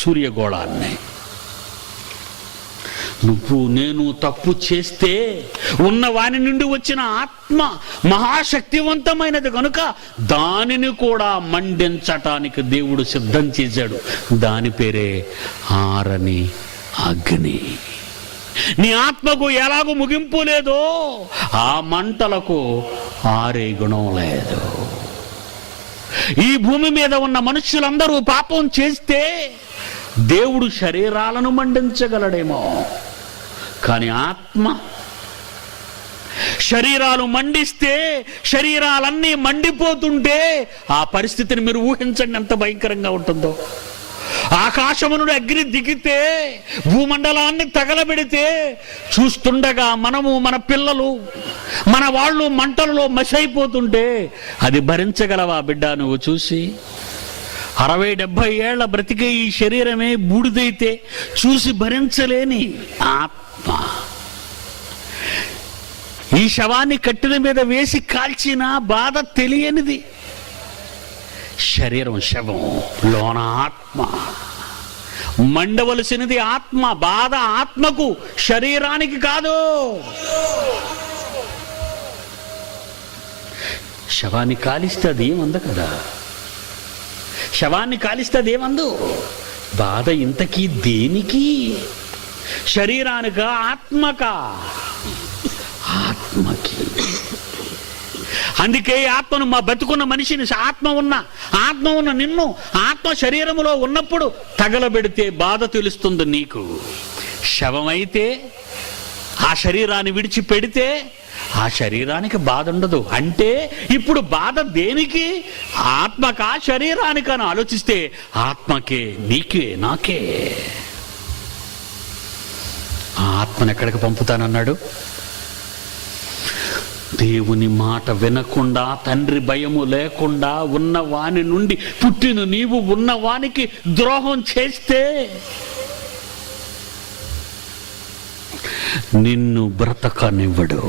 సూర్యగోళాన్ని. నువ్వు నేను తప్పు చేస్తే ఉన్నవాని నుండి వచ్చిన ఆత్మ మహాశక్తివంతమైనది కనుక దానిని కూడా మండించటానికి దేవుడు సిద్ధం చేశాడు. దాని పేరే ఆరని అగ్ని. నీ ఆత్మకు ఎలాగూ ముగింపు లేదో ఆ మంటలకు ఆరే గుణం లేదు. ఈ భూమి మీద ఉన్న మనుష్యులందరూ పాపం చేస్తే దేవుడు శరీరాలను మండించగలడేమో, కానీ ఆత్మ శరీరాలు మండిస్తే, శరీరాలన్నీ మండిపోతుంటే ఆ పరిస్థితిని మీరు ఊహించండి ఎంత భయంకరంగా ఉంటుందో. ఆకాశము నుండి అగ్ని దిగితే, భూమండలాన్ని తగలబెడితే చూస్తుండగా మనము, మన పిల్లలు, మన వాళ్ళు మంటలలో మసైపోతుంటే అది భరించగలవా బిడ్డ? నువ్వు చూసి 60-70 ఏళ్ల బ్రతికే ఈ శరీరమే బూడిదైతే చూసి భరించలేని ఆత్మ. ఈ శవాన్ని కట్టెల మీద వేసి కాల్చిన బాధ తెలియనిది. శరీరం శవం, లోన ఆత్మ. మండవలసినది ఆత్మ. బాధ ఆత్మకు, శరీరానికి కాదు. శవాన్ని కాలిస్తే అది ఏమంద కదా, శవాన్ని కాలిస్తే అది ఏమందు. బాధ ఇంతకీ దేనికి? శరీరానికా ఆత్మకా? ఆత్మకి. అందుకే ఆత్మను, మా బతుకున్న మనిషిని, ఆత్మ ఉన్న నిన్ను ఆత్మ శరీరములో ఉన్నప్పుడు తగలబెడితే బాధ తెలుస్తుంది నీకు. శవమైతే ఆ శరీరాన్ని విడిచిపెడితే ఆ శరీరానికి బాధ ఉండదు. అంటే ఇప్పుడు బాధ దేనికి? ఆత్మకా శరీరానికని ఆలోచిస్తే ఆత్మకే, నీకే, నాకే. ఆ ఆత్మను ఎక్కడికి పంపుతానన్నాడు? దేవుని మాట వినకుండా, తండ్రి భయము లేకుండా ఉన్నవాని నుండి పుట్టిన నీవు ఉన్నవానికి ద్రోహం చేస్తే నిన్ను బ్రతకనివ్వడు.